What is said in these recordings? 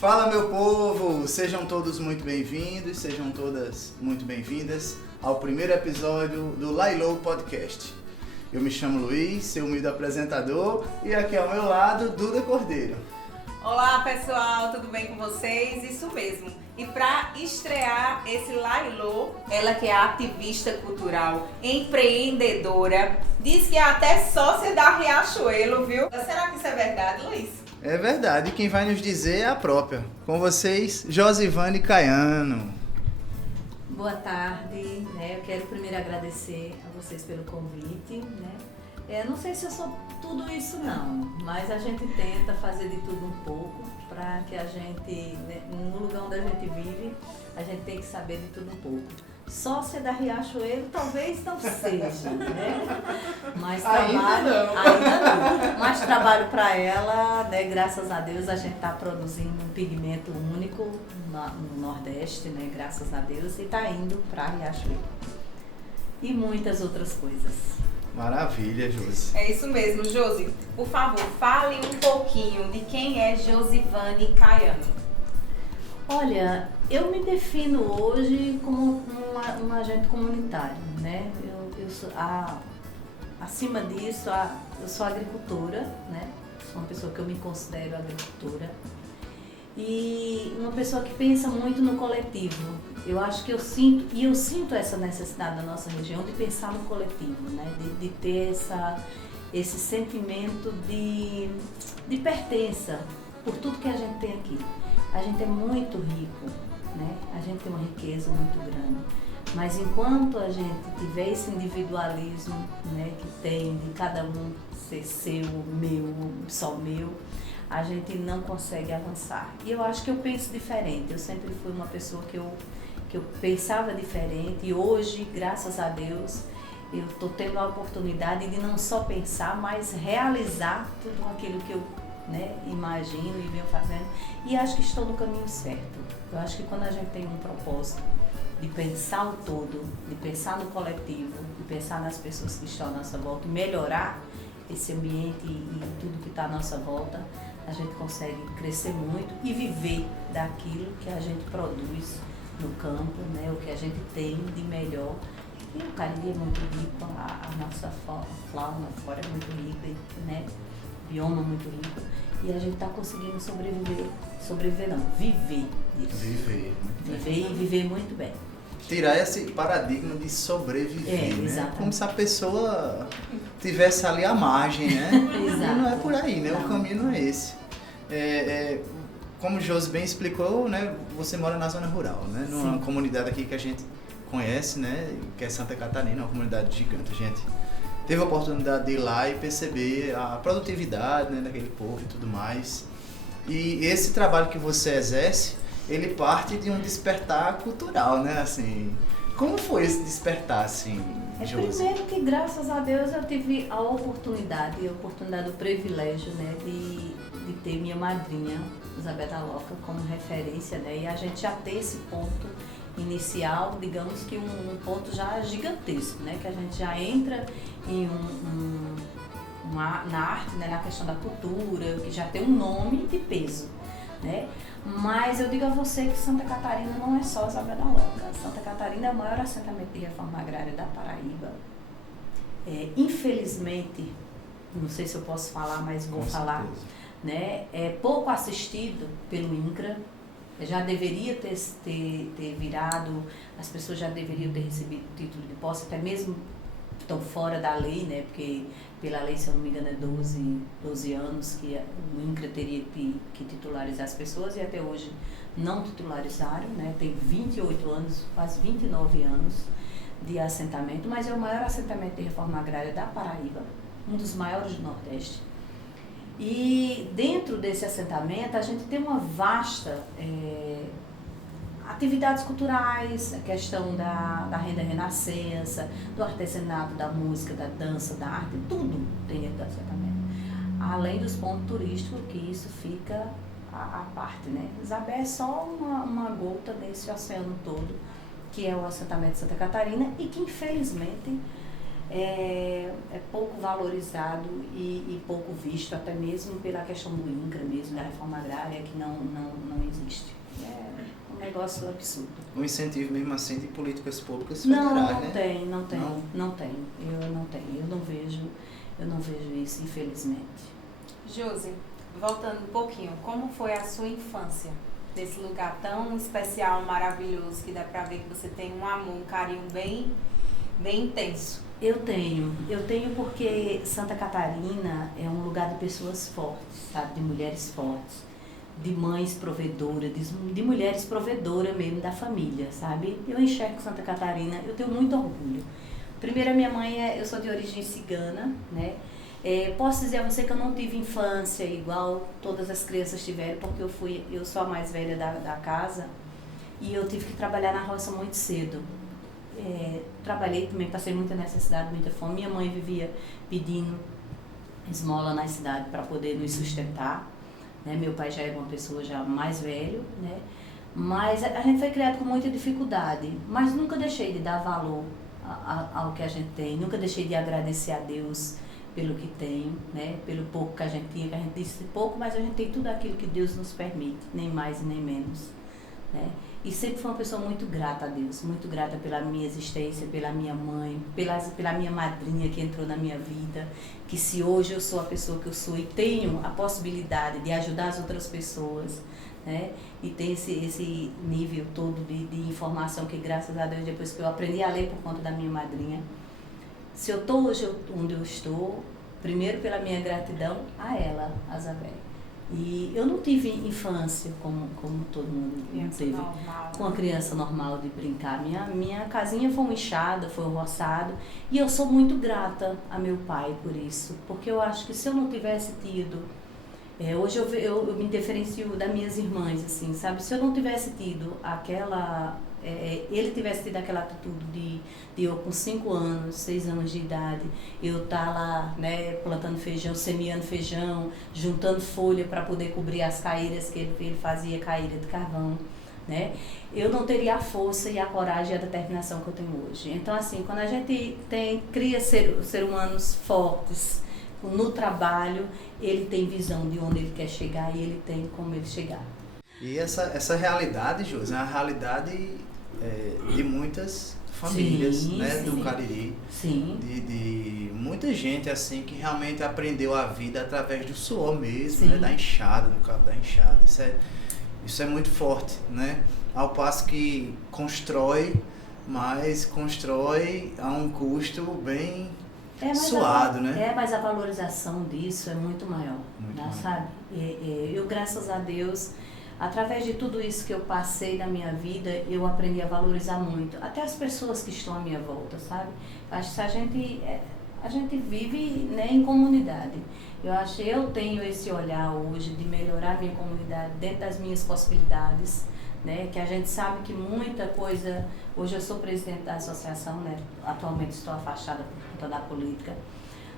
Fala, meu povo! Sejam todos muito bem-vindos, sejam todas muito bem-vindas ao primeiro episódio do Lailô Podcast. Eu me chamo Luiz, seu humilde apresentador, e aqui ao meu lado, Duda Cordeiro. Olá, pessoal, tudo bem com vocês? Isso mesmo. E para estrear esse Lailô, ela que é ativista cultural, empreendedora, diz que é até sócia da Riachuelo, viu? Será que isso é verdade, Luiz? É verdade, quem vai nos dizer é a própria. Com vocês, Josivane Caiano. Boa tarde, eu quero primeiro agradecer a vocês pelo convite, não sei se eu sou tudo isso não, mas a gente tenta fazer de tudo um pouco para que a gente, no lugar onde a gente vive, a gente tem que saber de tudo um pouco. Sócia da Riachuelo talvez não seja, mas trabalho, ainda não, mas trabalho para ela, graças a Deus a gente está produzindo um pigmento único no Nordeste, graças a Deus, e está indo para a Riachuelo. E muitas outras coisas. Maravilha, Josi. É isso mesmo, Josi. Por favor, fale um pouquinho de quem é Josivane Caiano. Olha, eu me defino hoje como um agente comunitário, Eu sou, acima disso, eu sou agricultora, Sou uma pessoa que eu me considero agricultora e uma pessoa que pensa muito no coletivo. Eu acho que eu sinto essa necessidade da nossa região de pensar no coletivo, de ter esse sentimento de pertença por tudo que a gente tem aqui. A gente é muito rico, A gente tem uma riqueza muito grande, mas enquanto a gente tiver esse individualismo, que tem de cada um ser seu, meu, só meu, a gente não consegue avançar. E eu acho que eu penso diferente. Eu sempre fui uma pessoa que eu pensava diferente e hoje, graças a Deus, eu estou tendo a oportunidade de não só pensar, mas realizar tudo aquilo que eu imagino e venho fazendo, e acho que estou no caminho certo. Eu acho que quando a gente tem um propósito de pensar o todo, de pensar no coletivo, de pensar nas pessoas que estão à nossa volta e melhorar esse ambiente e tudo que está à nossa volta, a gente consegue crescer muito e viver daquilo que a gente produz no campo, o que a gente tem de melhor. E o Cariri é muito rico, a nossa fauna fora é muito rica, bioma muito rico, e a gente está conseguindo viver e viver muito bem. Tirar esse paradigma de sobreviver, Exatamente. Como se a pessoa tivesse ali à margem, Exato. Não é por aí, Não. O caminho não é esse. Como o Josi bem explicou, você mora na zona rural, numa Sim. comunidade aqui que a gente conhece, que é Santa Catarina, uma comunidade gigante, gente. Teve a oportunidade de ir lá e perceber a produtividade, daquele povo e tudo mais. E esse trabalho que você exerce, ele parte de um despertar cultural, Assim, como foi esse despertar, assim, Josi? Primeiro que, graças a Deus, eu tive a oportunidade, o privilégio, de ter minha madrinha, Isabel da Loca, como referência, e a gente já ter esse ponto inicial, digamos que um ponto já gigantesco, que a gente já entra em na arte, na questão da cultura, que já tem um nome de peso, Mas eu digo a você que Santa Catarina não é só Isabel da Loca. Santa Catarina é o maior assentamento de reforma agrária da Paraíba. Infelizmente, não sei se eu posso falar, mas vou falar, é pouco assistido pelo INCRA. Já deveria ter virado, as pessoas já deveriam ter recebido título de posse, até mesmo estão fora da lei, porque pela lei, se eu não me engano, é 12 anos que o INCRA teria que titularizar as pessoas e até hoje não titularizaram, Tem 28 anos, quase 29 anos de assentamento, mas é o maior assentamento de reforma agrária da Paraíba, um dos maiores do Nordeste. E dentro desse assentamento a gente tem uma vasta atividades culturais, a questão da renda renascença, do artesanato, da música, da dança, da arte, tudo tem dentro do assentamento. Além dos pontos turísticos, que isso fica à parte, Isabel é só uma gota desse oceano todo, que é o assentamento de Santa Catarina e que infelizmente é pouco valorizado e pouco visto, até mesmo pela questão do INCRA mesmo, da reforma agrária, que não existe. É um negócio absurdo. Um incentivo mesmo assim de políticas públicas Não, federais, não né? tem. Eu não vejo isso, infelizmente. Josi, voltando um pouquinho, como foi a sua infância? Nesse lugar tão especial, maravilhoso, que dá pra ver que você tem um amor, um carinho bem intenso. Eu tenho porque Santa Catarina é um lugar de pessoas fortes, sabe? De mulheres fortes, de mães provedoras, de mulheres provedoras mesmo da família, sabe? Eu enxergo Santa Catarina, eu tenho muito orgulho. Primeiro, a minha mãe, eu sou de origem cigana, né? Posso dizer a você que eu não tive infância igual todas as crianças tiveram, porque eu sou a mais velha da casa e eu tive que trabalhar na roça muito cedo. Trabalhei também, passei muita necessidade, muita fome. Minha mãe vivia pedindo esmola na cidade para poder nos sustentar, né? Meu pai já era uma pessoa já mais velho, né? Mas a gente foi criado com muita dificuldade, mas nunca deixei de dar valor ao que a gente tem, nunca deixei de agradecer a Deus pelo que tem, né? Pelo pouco que a gente tinha, que a gente disse pouco, mas a gente tem tudo aquilo que Deus nos permite, nem mais e nem menos, né? E sempre fui uma pessoa muito grata a Deus, muito grata pela minha existência, pela minha mãe, pela minha madrinha que entrou na minha vida, que se hoje eu sou a pessoa que eu sou e tenho a possibilidade de ajudar as outras pessoas, né? E tem esse nível todo de informação que, graças a Deus, depois que eu aprendi a ler por conta da minha madrinha, se eu estou hoje onde eu estou, primeiro pela minha gratidão a ela, a Zabé. E eu não tive infância como todo mundo teve, normal, com a criança normal de brincar. Minha casinha foi uma enxada, foi um roçado, e eu sou muito grata a meu pai por isso, porque eu acho que se eu não tivesse tido, hoje eu me diferencio das minhas irmãs, assim, sabe? Se eu não tivesse tido ele tivesse tido aquela atitude de eu com 5 anos, 6 anos de idade, eu estar lá, né, plantando feijão, semeando feijão, juntando folha para poder cobrir as caíras que ele fazia, caíra de carvão, né? Eu não teria a força e a coragem e a determinação que eu tenho hoje. Então, assim, quando a gente cria ser humanos fortes no trabalho, ele tem visão de onde ele quer chegar e ele tem como ele chegar. E essa realidade, Josi, é uma realidade de muitas famílias, sim, né, sim. do Cariri. Sim. De muita gente assim que realmente aprendeu a vida através do suor mesmo, Sim. né, da enxada, do cabo da enxada. Isso é muito forte, né? Ao passo que constrói, mas constrói a um custo bem suado, né? Mas a valorização disso é muito maior, Muito né, maior. sabe? Eu, graças a Deus, através de tudo isso que eu passei na minha vida, eu aprendi a valorizar muito. Até as pessoas que estão à minha volta, sabe? Acho que a gente vive, né, em comunidade. Eu acho que eu tenho esse olhar hoje de melhorar a minha comunidade dentro das minhas possibilidades, né? Que a gente sabe que muita coisa... Hoje eu sou presidente da associação, né? Atualmente estou afastada por conta da política.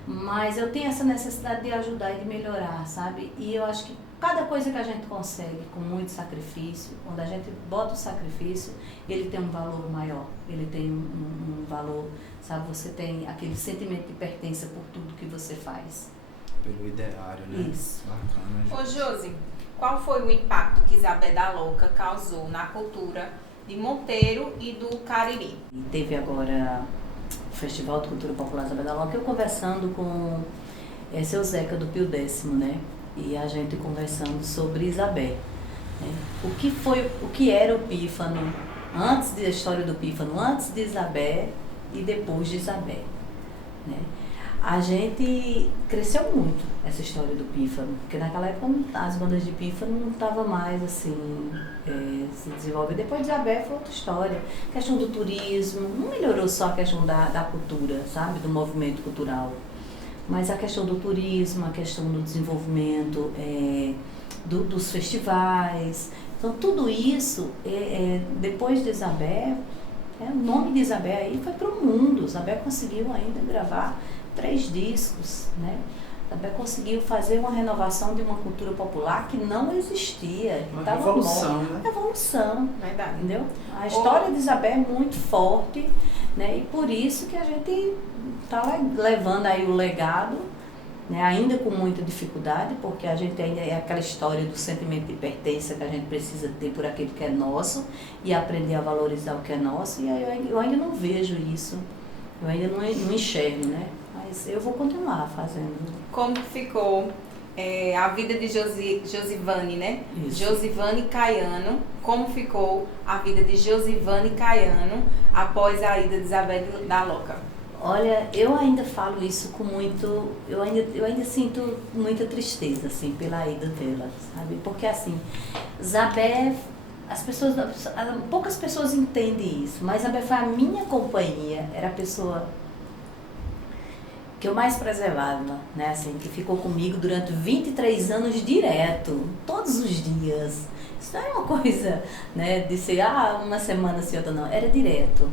Mas eu tenho essa necessidade de ajudar e de melhorar, sabe? E eu acho que cada coisa que a gente consegue com muito sacrifício, quando a gente bota o sacrifício, ele tem um valor maior, ele tem um valor, sabe? Você tem aquele sentimento de pertença por tudo que você faz. Pelo ideário, né? Isso. Bacana, Ô Josi, qual foi o impacto que Isabel da Louca causou na cultura de Monteiro e do Cariri? E teve agora o Festival de Cultura Popular Isabel da Louca, eu conversando com seu Zeca do Pio X, né? E a gente conversando sobre Isabel, né? O que era o pífano, antes da história do pífano, antes de Isabel e depois de Isabel, né? A gente cresceu muito essa história do pífano, porque naquela época as bandas de pífano não estavam mais assim, se desenvolvendo. Depois de Isabel foi outra história. A questão do turismo, não melhorou só a questão da cultura, sabe, do movimento cultural, mas a questão do turismo, a questão do desenvolvimento dos festivais. Então tudo isso, depois de Isabel, o nome de Isabel aí foi para o mundo. Isabel conseguiu ainda gravar 3 discos, né? Isabel conseguiu fazer uma renovação de uma cultura popular que não existia. Uma revolução, né? Revolução, Verdade. entendeu? A história de Isabel é muito forte, né? E por isso que a gente está levando aí o legado, né? Ainda com muita dificuldade, porque a gente ainda é aquela história do sentimento de pertença que a gente precisa ter por aquilo que é nosso e aprender a valorizar o que é nosso. E aí eu ainda não vejo isso, eu ainda não enxergo, né? Mas eu vou continuar fazendo. Como que ficou a vida de Josivane, né? Isso. Josivane Caiano, como ficou a vida de Josivane Caiano após a ida de Isabel da Loca? Olha, eu ainda falo isso com muito... Eu ainda sinto muita tristeza, assim, pela ida dela, sabe? Porque, assim, Zabé... poucas pessoas entendem isso, mas Zabé foi a minha companhia, era a pessoa que eu mais preservava, né? Assim, que ficou comigo durante 23 anos direto, todos os dias. Isso não é uma coisa, né, de ser, uma semana assim, outra não, era direto.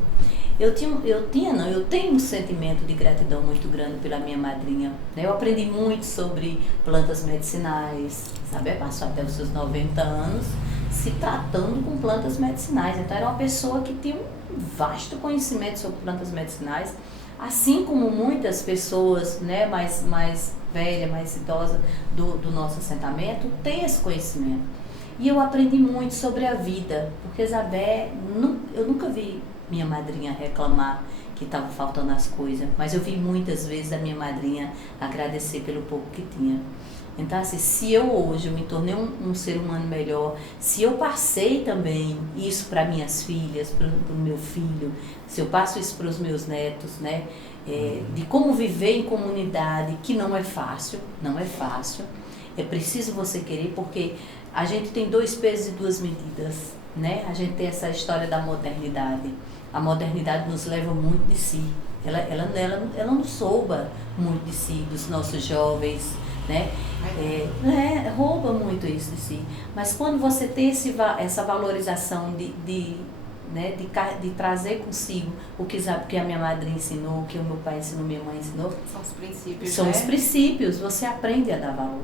Eu tenho um sentimento de gratidão muito grande pela minha madrinha, né? Eu aprendi muito sobre plantas medicinais, sabe? Passou até os seus 90 anos se tratando com plantas medicinais. Então, era uma pessoa que tinha um vasto conhecimento sobre plantas medicinais, assim como muitas pessoas, né, mais velhas, mais idosas do nosso assentamento, têm esse conhecimento. E eu aprendi muito sobre a vida, porque Isabel, eu nunca vi minha madrinha reclamar que estava faltando as coisas, mas eu vi muitas vezes a minha madrinha agradecer pelo pouco que tinha. Então, assim, se eu hoje me tornei um ser humano melhor, se eu passei também isso para minhas filhas, para o meu filho, se eu passo isso para os meus netos, né, de como viver em comunidade, que não é fácil, é preciso você querer, porque a gente tem 2 pesos e 2 medidas, né? A gente tem essa história da modernidade. A modernidade nos leva muito de si. Ela não souba muito de si, dos nossos jovens, né? Rouba muito isso de si. Mas quando você tem essa valorização de trazer consigo o que a minha madrinha ensinou, o que o meu pai ensinou, minha mãe ensinou, São os princípios, são os princípios, você aprende a dar valor,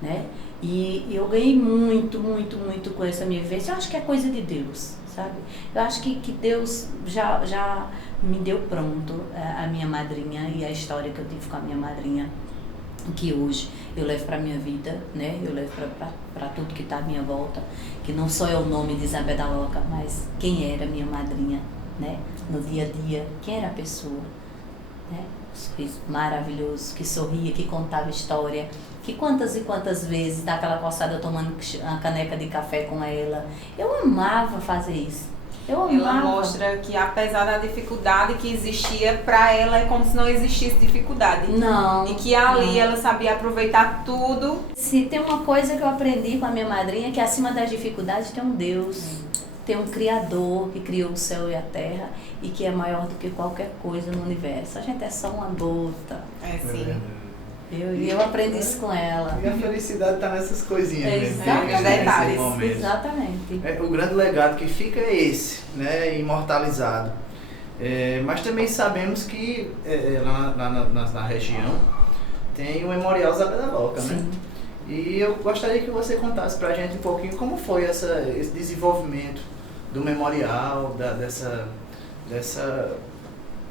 né? E eu ganhei muito, muito, muito com essa minha vivência. Eu acho que é coisa de Deus, sabe? Eu acho que Deus já me deu pronto a minha madrinha e a história que eu tive com a minha madrinha, que hoje eu levo para a minha vida, né? Eu levo para tudo que está à minha volta, que não só é o nome de Isabel da Loca, mas quem era minha madrinha, né? No dia a dia, quem era a pessoa, né? Sorriso maravilhoso, que sorria, que contava história, que quantas e quantas vezes daquela calçada tomando uma caneca de café com ela. Eu amava fazer isso. Ela mostra que apesar da dificuldade que existia, para ela é como se não existisse dificuldade. Não. E que ali ela sabia aproveitar tudo. Se tem uma coisa que eu aprendi com a minha madrinha, que acima das dificuldades tem um Deus, tem um Criador que criou o céu e a terra e que é maior do que qualquer coisa no universo. A gente é só uma gota. Sim. Eu aprendi isso com ela. E a felicidade está nessas coisinhas mesmo. Exatamente. Exatamente. O grande legado que fica é esse, né? Imortalizado. Mas também sabemos que lá na região tem o Memorial Isabel da Loca, né? E eu gostaria que você contasse pra gente um pouquinho como foi esse desenvolvimento do memorial,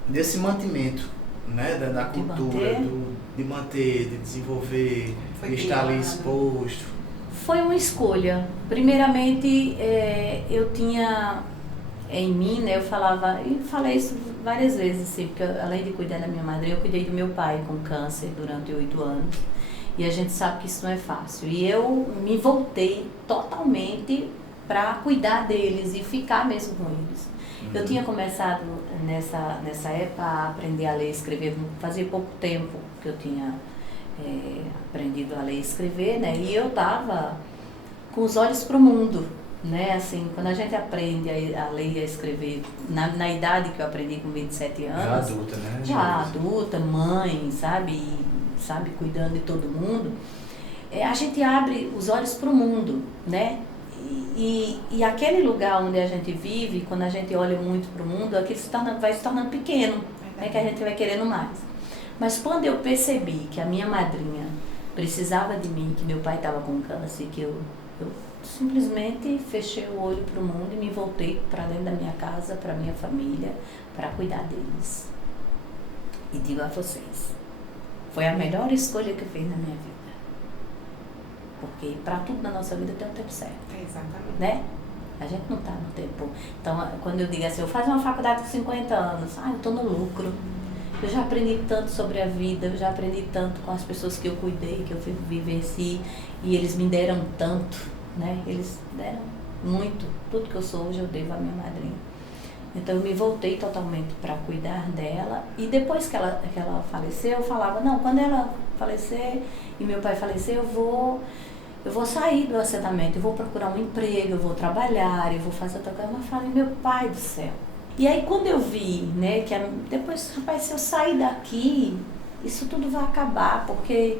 desse mantimento, né? Da cultura, de manter, de desenvolver, de estar ali exposto. Foi uma escolha. Primeiramente, eu tinha em mim, né? Eu falei isso várias vezes, assim, porque além de cuidar da minha madrinha, eu cuidei do meu pai com câncer durante 8 anos. E a gente sabe que isso não é fácil. E eu me voltei totalmente para cuidar deles e ficar mesmo com eles. Eu tinha começado nessa época a aprender a ler e escrever. Fazia pouco tempo que eu tinha aprendido a ler e escrever, né? E eu estava com os olhos para o mundo, né? Assim, quando a gente aprende a ler e a escrever, na idade que eu aprendi com 27 anos... Já adulta, né? Já adulta, mãe, sabe, cuidando de todo mundo, a gente abre os olhos para o mundo, né? E aquele lugar onde a gente vive, quando a gente olha muito para o mundo, aquilo vai se tornando pequeno, né? Que a gente vai querendo mais. Mas quando eu percebi que a minha madrinha precisava de mim, que meu pai estava com câncer, que eu Eu simplesmente fechei o olho para o mundo e me voltei para dentro da minha casa, para minha família, para cuidar deles. E digo a vocês, foi a melhor escolha que eu fiz na minha vida. Porque para tudo na nossa vida tem um tempo certo. Exatamente. Né? A gente não está no tempo. Então, quando eu digo assim, eu faço uma faculdade com 50 anos, eu estou no lucro. Eu já aprendi tanto sobre a vida, eu já aprendi tanto com as pessoas que eu cuidei, que eu vivenci, e eles me deram tanto, né? Eles deram muito. Tudo que eu sou hoje eu devo à minha madrinha. Então eu me voltei totalmente para cuidar dela, e depois que ela faleceu, eu falava, não, quando ela falecer e meu pai falecer, eu vou sair do assentamento, eu vou procurar um emprego, eu vou trabalhar, eu vou fazer outra coisa. Mas eu falei, meu pai do céu. E aí quando eu vi, né, que depois, rapaz, se eu sair daqui, isso tudo vai acabar, porque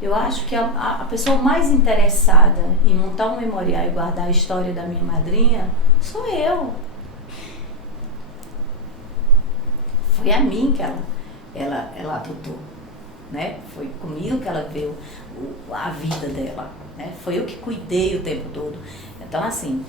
eu acho que a pessoa mais interessada em montar um memorial e guardar a história da minha madrinha sou eu. Foi a mim que ela adotou, né? Foi comigo que ela viu a vida dela, né? Foi eu que cuidei o tempo todo. Então, assim,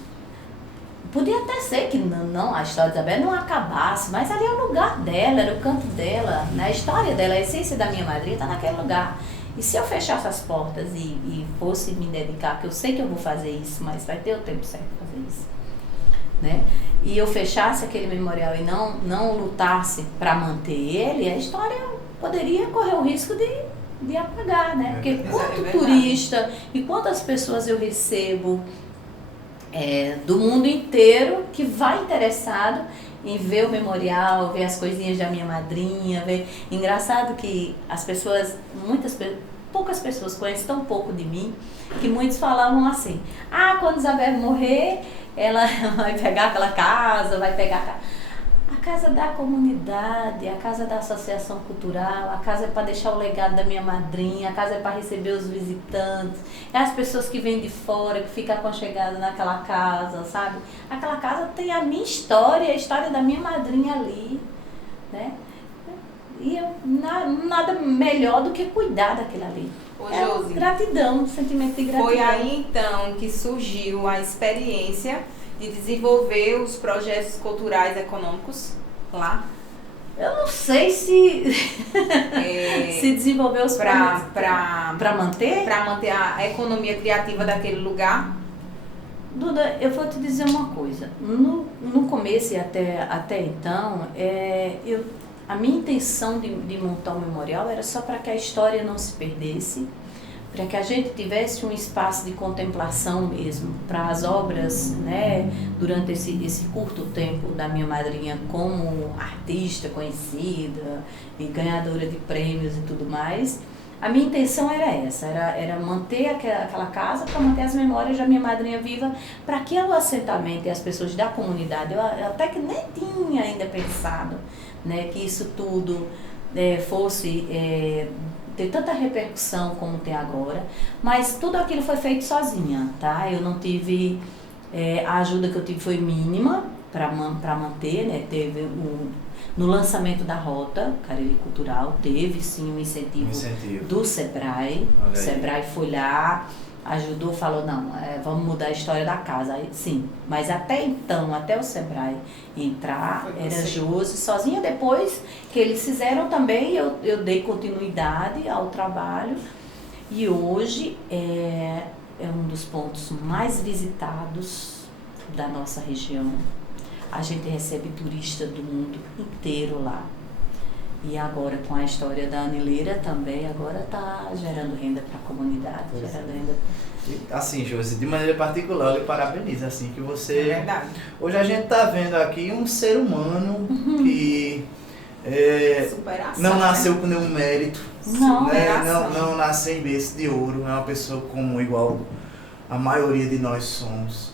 podia até ser que não, a história da Isabel não acabasse, mas ali é o lugar dela, era o canto dela, né? A história dela, a essência da minha madrinha está naquele lugar. E se eu fechasse as portas e fosse me dedicar, que eu sei que eu vou fazer isso, mas vai ter o tempo certo para fazer isso, né? E eu fechasse aquele memorial e não lutasse para manter ele, a história poderia correr o risco de apagar, né? Porque quanto turista e quantas pessoas eu recebo do mundo inteiro que vai interessado em ver o memorial, ver as coisinhas da minha madrinha, ver. Engraçado que as pessoas, poucas pessoas conhecem tão pouco de mim, que muitos falavam assim, quando Isabel morrer, ela vai pegar aquela casa, vai pegar a casa da comunidade, a casa da associação cultural, a casa é para deixar o legado da minha madrinha, a casa é para receber os visitantes, é as pessoas que vêm de fora, que ficam aconchegadas naquela casa, sabe? Aquela casa tem a minha história, a história da minha madrinha ali, né? E nada melhor do que cuidar daquilo ali. Josi, gratidão, sentimento de gratidão. Foi aí então que surgiu a experiência de desenvolver os projetos culturais econômicos lá? Eu não sei se se desenvolveu os para manter? Para manter a economia criativa daquele lugar. Duda, eu vou te dizer uma coisa. No começo e até então, a minha intenção de montar um memorial era só para que a história não se perdesse, para que a gente tivesse um espaço de contemplação mesmo para as obras, né, durante esse curto tempo da minha madrinha como artista conhecida e ganhadora de prêmios e tudo mais. A minha intenção era essa, era manter aquela casa para manter as memórias da minha madrinha viva, para que o assentamento e as pessoas da comunidade, eu até que nem tinha ainda pensado, né, que isso tudo fosse ter tanta repercussão como tem agora, mas tudo aquilo foi feito sozinha, tá? Eu não tive, a ajuda que eu tive foi mínima para manter, né? Teve no lançamento da Rota Cariri Cultural, teve sim um incentivo do Sebrae. O Sebrae foi lá, ajudou, falou, não, vamos mudar a história da casa. Aí, sim, mas até então, até o Sebrae entrar, era Josi sozinha. Depois que eles fizeram também, eu dei continuidade ao trabalho. E hoje é um dos pontos mais visitados da nossa região. A gente recebe turista do mundo inteiro lá. E agora com a história da Anileira também, agora está gerando renda para a comunidade, gerando renda. Assim, Josi, de maneira particular, eu lhe parabenizo, assim, que você... É verdade. Hoje a gente está vendo aqui um ser humano que não nasceu com nenhum mérito, não, não nasceu em berço de ouro, é uma pessoa comum igual a maioria de nós somos.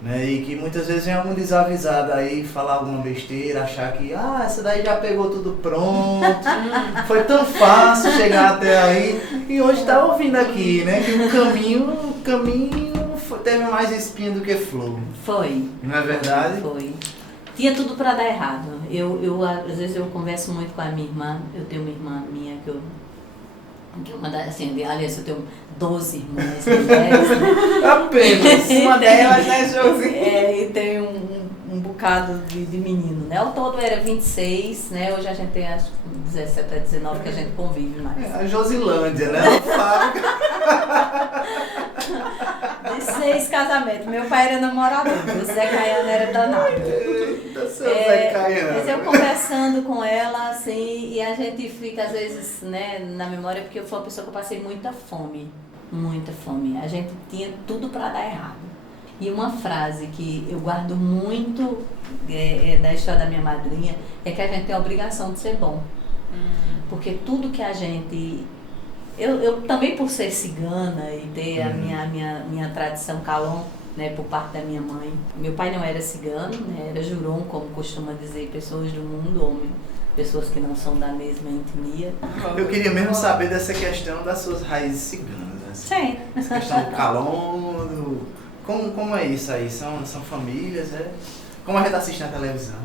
Né? E que muitas vezes vem algum desavisado aí falar alguma besteira, achar que essa daí já pegou tudo pronto, foi tão fácil chegar até aí, e hoje está ouvindo aqui, né, que o caminho teve mais espinho do que flor. Foi. Não é verdade? Foi. Tinha tudo para dar errado. Às vezes eu converso muito com a minha irmã, eu tenho uma irmã minha que eu que assim, aliás, eu tenho 12 irmãs mulheres. Apenas. Uma delas, né, Josi? E tem um bocado de menino, né? O todo era 26, né? Hoje a gente tem acho 17 a 19 que a gente convive mais. A Josilândia, né? A fábrica. De 6 casamentos. Meu pai era namorador, o Zé Caiano era danado. Eita, seu Zé Caiano. Mas eu conversando com ela, assim, e a gente fica às vezes, né, na memória, porque eu fui uma pessoa que eu passei muita fome. Muita fome. A gente tinha tudo para dar errado. E uma frase que eu guardo muito da história da minha madrinha é que a gente tem a obrigação de ser bom. Porque tudo que a gente... Eu também, por ser cigana e ter a minha tradição calon, né, por parte da minha mãe. Meu pai não era cigano, né, era juron, como costuma dizer, pessoas do mundo, homem, pessoas que não são da mesma etnia. Eu queria mesmo saber dessa questão das suas raízes ciganas. Sim. Essa questão do calon, como é isso aí? São famílias, é? Como a gente assiste na televisão.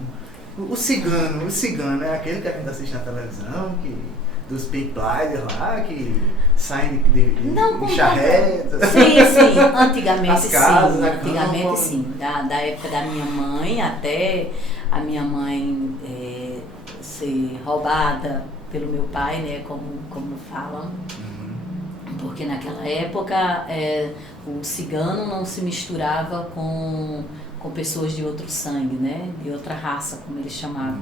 O cigano é aquele que a gente assiste na televisão, dos Pink Blinders lá, que saem de charreta. Sim, antigamente as casas, sim, antigamente sim. Da época da minha mãe até a minha mãe ser roubada pelo meu pai, né, como falam. Porque naquela época o cigano não se misturava com pessoas de outro sangue, né? De outra raça, como eles chamavam.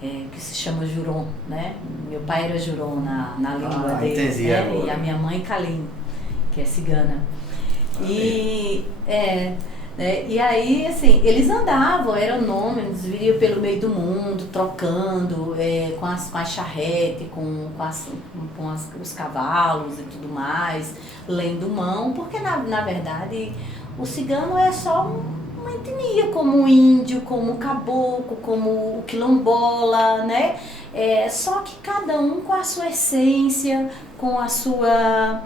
Que se chama Juron, né? Meu pai era Juron na língua deles, entendi, né? E a minha mãe Kalim, que é cigana. E aí, assim, eles andavam, eram nômades, viviam pelo meio do mundo, trocando com a charrete, com os cavalos e tudo mais, lendo mão, porque na verdade o cigano é só uma etnia, como o índio, como o caboclo, como o quilombola, né? Só que cada um com a sua essência, com a sua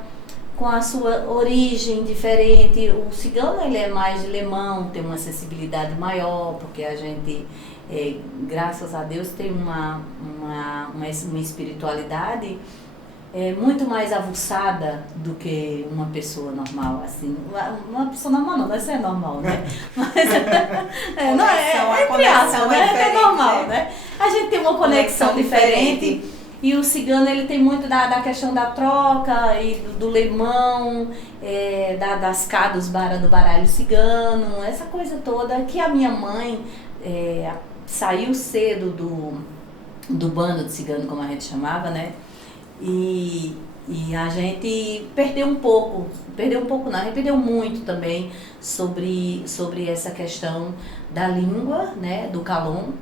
origem diferente. O cigano ele é mais de lemão, tem uma sensibilidade maior, porque a gente, graças a Deus, tem uma espiritualidade muito mais aguçada do que uma pessoa normal, assim. Uma pessoa normal não, deve ser normal, né? Mas não é entre aspas, né? É normal, né? A gente tem uma conexão diferente. E o cigano ele tem muito da questão da troca e do lemão, do baralho cigano, essa coisa toda que a minha mãe saiu cedo do bando de cigano, como a gente chamava, né? E a gente perdeu um pouco não, a gente perdeu muito também sobre essa questão da língua, né? Do calon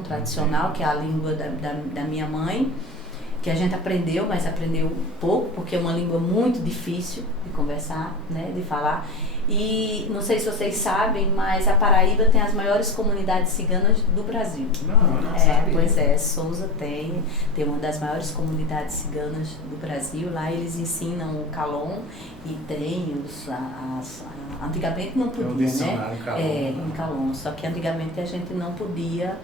tradicional, que é a língua da minha mãe, que a gente aprendeu, mas aprendeu pouco, porque é uma língua muito difícil de conversar, né, de falar. E não sei se vocês sabem, mas a Paraíba tem as maiores comunidades ciganas do Brasil. Não sabia. Pois é, Souza tem uma das maiores comunidades ciganas do Brasil. Lá eles ensinam o calon e tem antigamente não podia, né? Em calon. Só que antigamente a gente não podia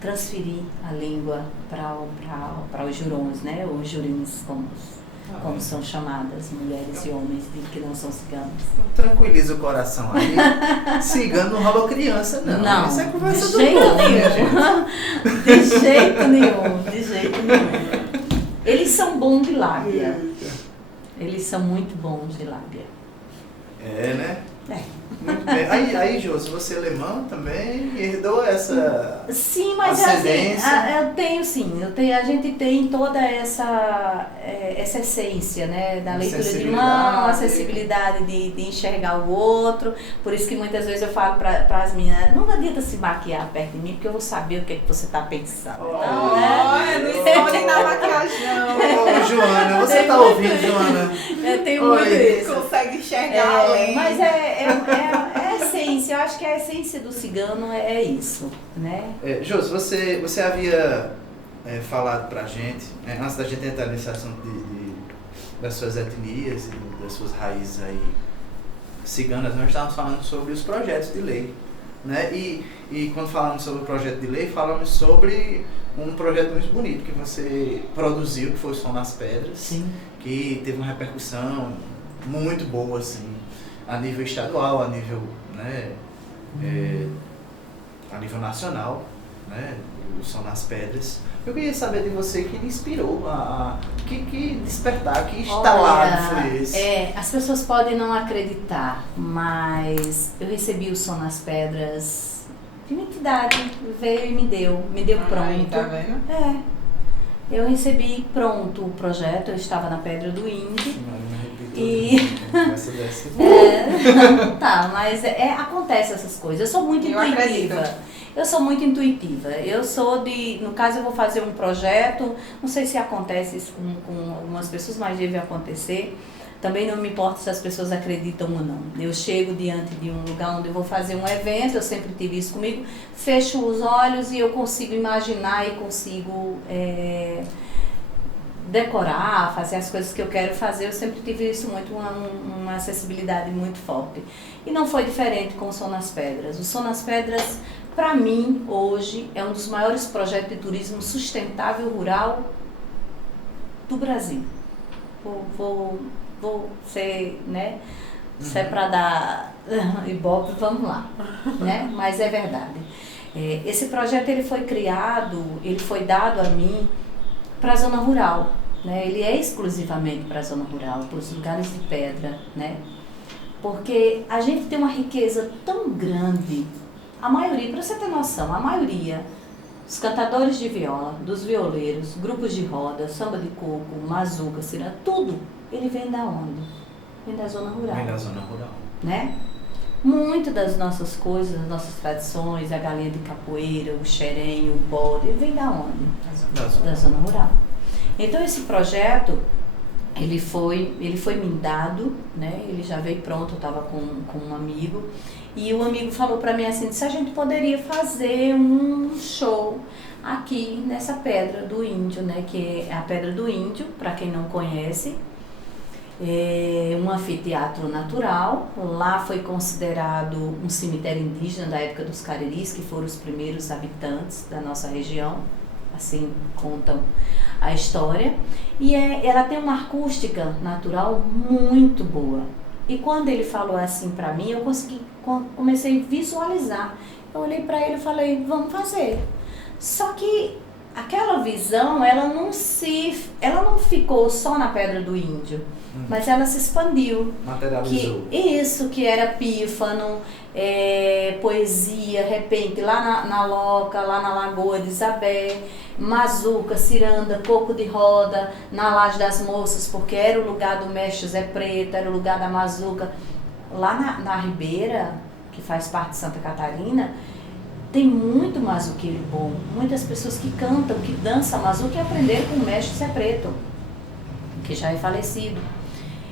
transferir a língua para os jurons, né? Os jurins, como são chamadas, mulheres e homens que não são ciganos. Tranquiliza o coração aí. Cigano não rouba criança, não. Não, isso é conversa de do jeito povo, nenhum. minha gente. De jeito nenhum. Eles são bons de lábia. Eles são muito bons de lábia. Né? Muito bem. Aí, Josi, você é alemão também herdou essa sim, mas ascendência? Assim, eu tenho sim. A gente tem toda essa essência, né? Da leitura de mão, a sensibilidade de enxergar o outro. Por isso que muitas vezes eu falo para as meninas, não adianta se maquiar perto de mim, porque eu vou saber o que é que você está pensando. Não, né? Não esconde na maquiagem, não. Joana, você está ouvindo, Joana? Tenho muito isso. Consegue enxergar além. Mas é a essência, eu acho que a essência do cigano é isso, né? Josi, você havia falado pra gente, antes da gente entrar nesse assunto das suas etnias e das suas raízes aí ciganas, nós estávamos falando sobre os projetos de lei, né? E quando falamos sobre o projeto de lei, falamos sobre um projeto muito bonito que você produziu, que foi o Som nas Pedras. Sim. Que teve uma repercussão muito boa, assim, a nível estadual, a nível, né, a nível nacional, né, o Som nas Pedras. Eu queria saber de você que lhe inspirou, que despertar, que instalado foi esse? As pessoas podem não acreditar, mas eu recebi o Som nas Pedras de uma entidade, veio e me deu pronto. Tá vendo? Eu recebi pronto o projeto, eu estava na Pedra do Índio. Tá, mas acontece essas coisas. Eu sou muito intuitiva. Eu sou muito intuitiva. No caso eu vou fazer um projeto, não sei se acontece isso com algumas pessoas, mas deve acontecer. Também não me importa se as pessoas acreditam ou não. Eu chego diante de um lugar onde eu vou fazer um evento, eu sempre tive isso comigo, fecho os olhos e eu consigo imaginar e consigo decorar, fazer as coisas que eu quero fazer. Eu sempre tive isso muito, uma acessibilidade muito forte. E não foi diferente com o Som nas Pedras. O Som nas Pedras, para mim, hoje, é um dos maiores projetos de turismo sustentável rural do Brasil. Vou ser, né? Se é para dar ibope, vamos lá, né? Mas é verdade. Esse projeto ele foi criado, ele foi dado a mim para a zona rural, né? Ele é exclusivamente para a zona rural, para os lugares de pedra, né? Porque a gente tem uma riqueza tão grande, a maioria, para você ter noção, a maioria, os cantadores de viola, dos violeiros, grupos de roda, samba de coco, mazuca, ciranda, tudo, ele vem da onde? Vem da zona rural. Vem da zona rural. Né? Muito das nossas coisas, das nossas tradições, a galinha de capoeira, o xerém, o bode, ele vem da onde? Da zona rural. Então esse projeto, ele foi me dado, né? Ele já veio pronto, eu estava com um amigo, e o amigo falou para mim assim, se a gente poderia fazer um show aqui nessa Pedra do Índio, né? Que é a Pedra do Índio, para quem não conhece, é um anfiteatro natural. Lá foi considerado um cemitério indígena da época dos Cariris, que foram os primeiros habitantes da nossa região, assim contam a história. E ela tem uma acústica natural muito boa. E quando ele falou assim para mim, eu comecei a visualizar. Eu olhei para ele e falei, vamos fazer. Só que aquela visão, ela não ficou só na Pedra do Índio, mas ela se expandiu. Materializou. Que era pífano, poesia, repente, lá na Loca, lá na Lagoa de Isabé, mazuca, ciranda, coco de roda, na Laje das Moças, porque era o lugar do mestre Zé Preto, era o lugar da mazuca. Lá na Ribeira, que faz parte de Santa Catarina, tem muito mazuqueiro bom, muitas pessoas que cantam, que dançam mazuca e aprenderam com o mestre Zé Preto, que já é falecido.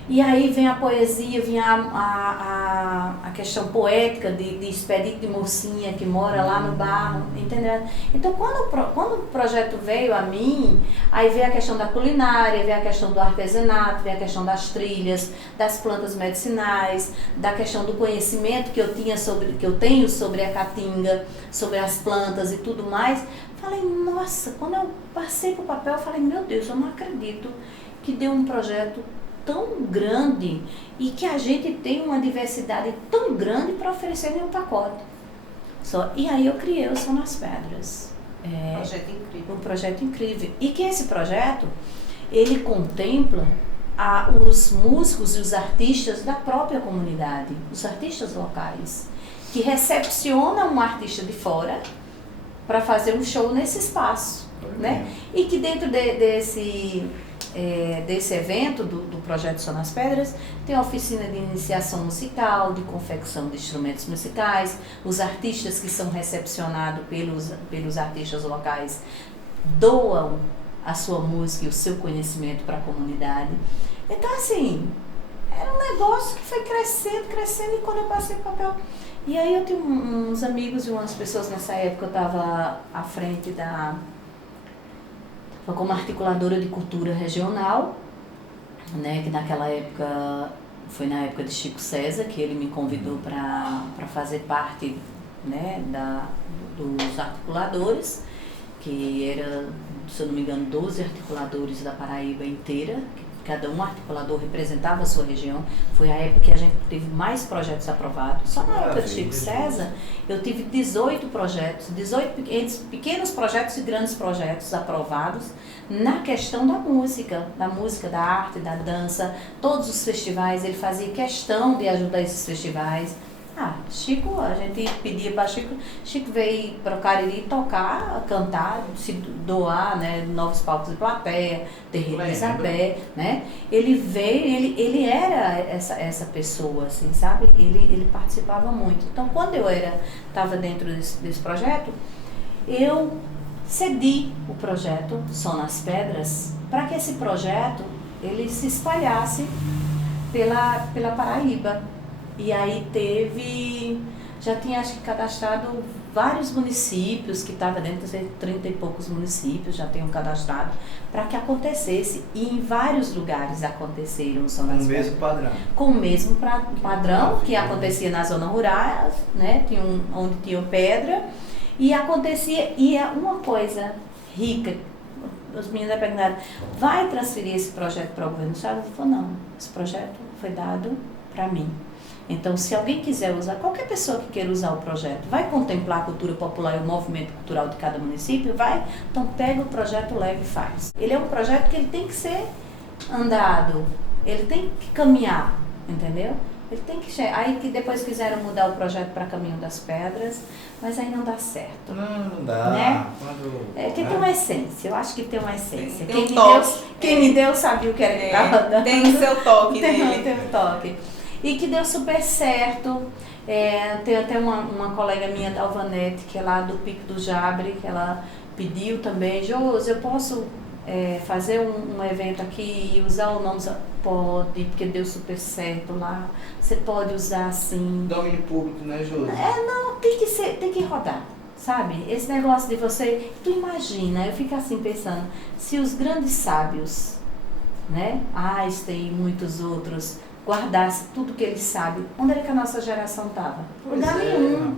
E aí vem a poesia, vem a questão poética de Expedito de Mocinha, que mora lá no barro, entendeu? Então, quando o projeto veio a mim, aí veio a questão da culinária, veio a questão do artesanato, veio a questão das trilhas, das plantas medicinais, da questão do conhecimento que eu tenho sobre a caatinga, sobre as plantas e tudo mais. Falei, nossa, quando eu passei pro papel, eu falei, meu Deus, eu não acredito que deu um projeto tão grande e que a gente tem uma diversidade tão grande para oferecer em um pacote. E aí eu criei o Som nas Pedras. Projeto incrível. Um projeto incrível. E que esse projeto, ele contempla os músicos e os artistas da própria comunidade, os artistas locais, que recepcionam um artista de fora para fazer um show nesse espaço, né? E que dentro desse evento do Projeto Som nas Pedras, tem a oficina de iniciação musical, de confecção de instrumentos musicais, os artistas que são recepcionados pelos artistas locais doam a sua música e o seu conhecimento para a comunidade. Então, assim, era um negócio que foi crescendo, e quando eu passei o papel... E aí eu tenho uns amigos e umas pessoas nessa época, eu estava à frente como articuladora de cultura regional, né, que naquela época, foi na época de Chico César, que ele me convidou para fazer parte, né, dos articuladores, que era, se eu não me engano, 12 articuladores da Paraíba inteira, cada um articulador representava a sua região. Foi a época que a gente teve mais projetos aprovados. Só na época de Chico César, eu tive 18 projetos, 18 pequenos projetos e grandes projetos aprovados na questão da música, da arte, da dança. Todos os festivais, ele fazia questão de ajudar esses festivais. Chico, a gente pedia para Chico veio para o Cariri tocar, cantar, se doar, né, novos palcos de plateia, Terreiro de Isabé, né? Ele veio, ele era essa pessoa, assim, sabe? Ele participava muito. Então, quando eu estava dentro desse projeto, eu cedi o projeto Som nas Pedras para que esse projeto ele se espalhasse pela Paraíba. E aí já tinha acho que cadastrado vários municípios que estavam dentro de 30 e poucos municípios, já tinham cadastrado para que acontecesse. E em vários lugares aconteceram o Som nas Pedras. Com o mesmo padrão. Com o mesmo padrão que acontecia na zona rural, né? Onde tinha pedra. E acontecia, e é uma coisa rica. Os meninos perguntaram, vai transferir esse projeto para o governo do estado? Eu falei, não, esse projeto foi dado para mim. Então, se alguém quiser usar, qualquer pessoa que queira usar o projeto, vai contemplar a cultura popular e o movimento cultural de cada município, vai, então pega o projeto, leva e faz. Ele é um projeto que ele tem que ser andado, ele tem que caminhar, entendeu? Ele tem que chegar. Aí que depois quiseram mudar o projeto para Caminho das Pedras, mas aí não dá certo. Não dá. Né? Tem tem uma essência, eu acho que tem uma essência. Quem me deu sabia o que era que estava dando. Tem o seu toque nele. Tem um toque. E que deu super certo. Tem até uma colega minha, da Alvanete, que é lá do Pico do Jabre, que ela pediu também, Josi, eu posso fazer um evento aqui e usar o nome? Pode, porque deu super certo lá. Você pode usar assim. Domínio público, né, Josi? Não, tem que rodar, sabe? Esse negócio de você. Tu imagina, eu fico assim pensando, se os grandes sábios, né? Einstein e muitos outros, guardasse tudo que eles sabem, onde era que a nossa geração estava? Lugar nenhum.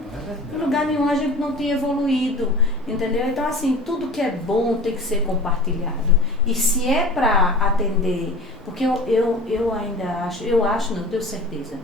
Em lugar nenhum a gente não tinha evoluído, entendeu? Então, assim, tudo que é bom tem que ser compartilhado. E se é para atender, porque eu ainda acho, não tenho certeza,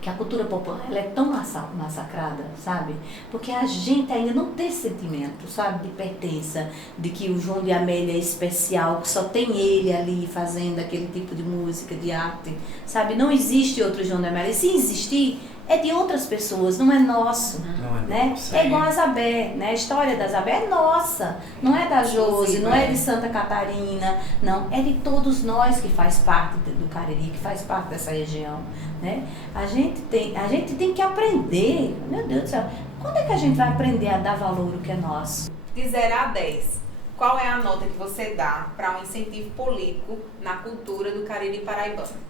que a cultura popular ela é tão massacrada, sabe? Porque a gente ainda não tem sentimento, sabe? De pertença, de que o João de Amélia é especial, que só tem ele ali fazendo aquele tipo de música, de arte, sabe? Não existe outro João de Amélia. E se existir, é de outras pessoas, não é nosso, né? Nosso, é igual a Zabé, né? A história da Zabé é nossa, não é da Josi, não é de Santa Catarina, não, é de todos nós que faz parte do Cariri, que faz parte dessa região, né? A gente tem que aprender, meu Deus do céu, quando é que a gente vai aprender a dar valor ao que é nosso? De 0 a 10, qual é a nota que você dá para um incentivo político na cultura do Cariri paraibano?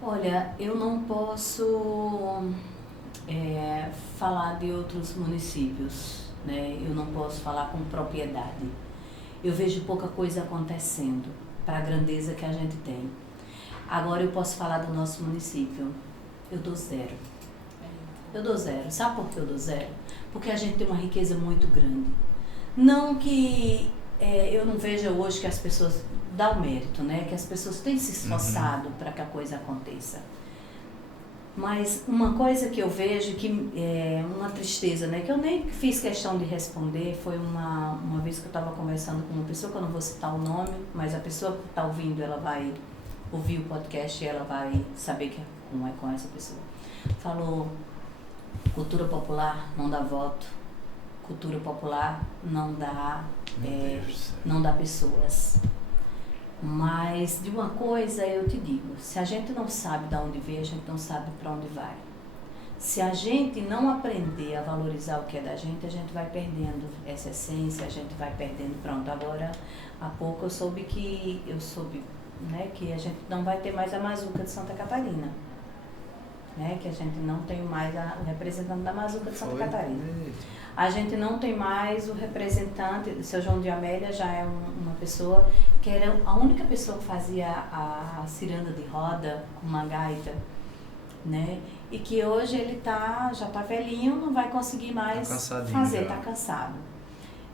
Olha, eu não posso falar de outros municípios, né? Eu não posso falar com propriedade. Eu vejo pouca coisa acontecendo para a grandeza que a gente tem. Agora eu posso falar do nosso município. Eu dou 0. Eu dou 0. Sabe por que eu dou 0? Porque a gente tem uma riqueza muito grande. Não que eu não veja hoje que as pessoas dão o mérito, né? Que as pessoas têm se esforçado para que a coisa aconteça. Mas uma coisa que eu vejo que é uma tristeza, né? Que eu nem fiz questão de responder, foi uma vez que eu estava conversando com uma pessoa, que eu não vou citar o nome, mas a pessoa que está ouvindo, ela vai ouvir o podcast e ela vai saber como é com essa pessoa. Falou, cultura popular não dá voto, cultura popular não dá pessoas. Mas de uma coisa eu te digo, se a gente não sabe de onde veio, a gente não sabe para onde vai. Se a gente não aprender a valorizar o que é da gente, a gente vai perdendo essa essência, a gente vai perdendo. Pronto, agora há pouco eu soube, né, que a gente não vai ter mais a Mazuca de Santa Catarina. Né, que a gente não tem mais o representante da Mazuca de Santa Catarina. A gente não tem mais o representante, o seu João de Amélia já é uma pessoa que era a única pessoa que fazia a ciranda de roda com uma gaita, né? E que hoje ele já está velhinho, não vai conseguir mais fazer, está cansado.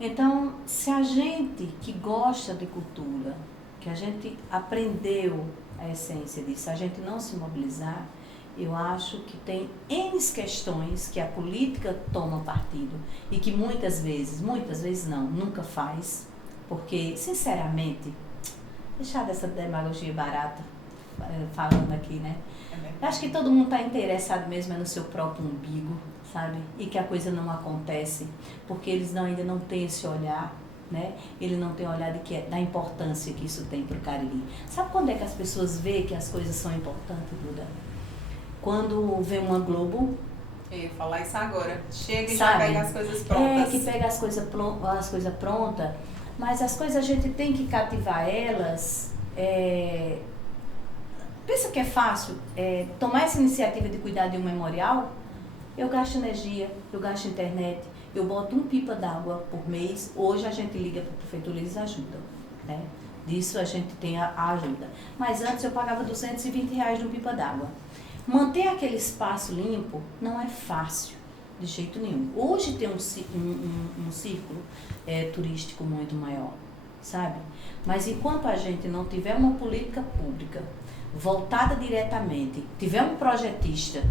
Então, se a gente que gosta de cultura, que a gente aprendeu a essência disso, a gente não se mobilizar, eu acho que tem N questões que a política toma partido e que muitas vezes não, nunca faz, porque, sinceramente, deixar dessa demagogia barata, falando aqui, né? Eu acho que todo mundo está interessado mesmo no seu próprio umbigo, sabe? E que a coisa não acontece, porque eles ainda não têm esse olhar, né? Ele não tem olhar da importância que isso tem para o Cariri. Sabe quando é que as pessoas veem que as coisas são importantes, Duda? Quando vê uma Globo. Eu ia falar isso agora. Chega e sabe? já pega as coisas prontas. Que pega as coisas prontas, mas as coisas a gente tem que cativar elas. Pensa que é fácil tomar essa iniciativa de cuidar de um memorial? Eu gasto energia, eu gasto internet, eu boto um pipa d'água por mês. Hoje a gente liga para a prefeitura e eles ajudam, né? Disso a gente tem a ajuda. Mas antes eu pagava R$220 no pipa d'água. Manter aquele espaço limpo não é fácil, de jeito nenhum. Hoje tem um círculo turístico muito maior, sabe? Mas enquanto a gente não tiver uma política pública voltada diretamente, tiver um projetista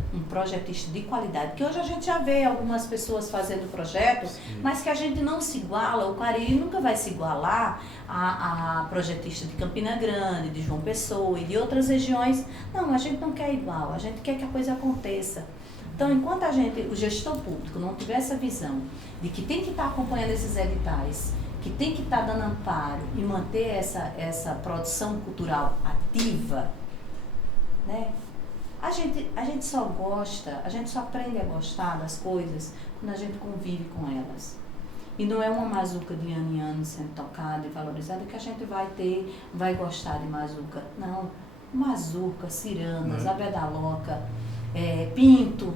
de qualidade, que hoje a gente já vê algumas pessoas fazendo projetos, sim, mas que a gente não se iguala, o Cariri nunca vai se igualar a projetista de Campina Grande, de João Pessoa e de outras regiões. Não, a gente não quer igual, a gente quer que a coisa aconteça. Então, enquanto o gestor público não tiver essa visão de que tem que estar acompanhando esses editais, que tem que estar dando amparo e manter essa produção cultural ativa, né? A gente só aprende a gostar das coisas quando a gente convive com elas. E não é uma mazuca de ano em ano sendo tocada e valorizada que a gente vai gostar de mazuca. Não, mazuca, ciranas, abedaloca, Pinto,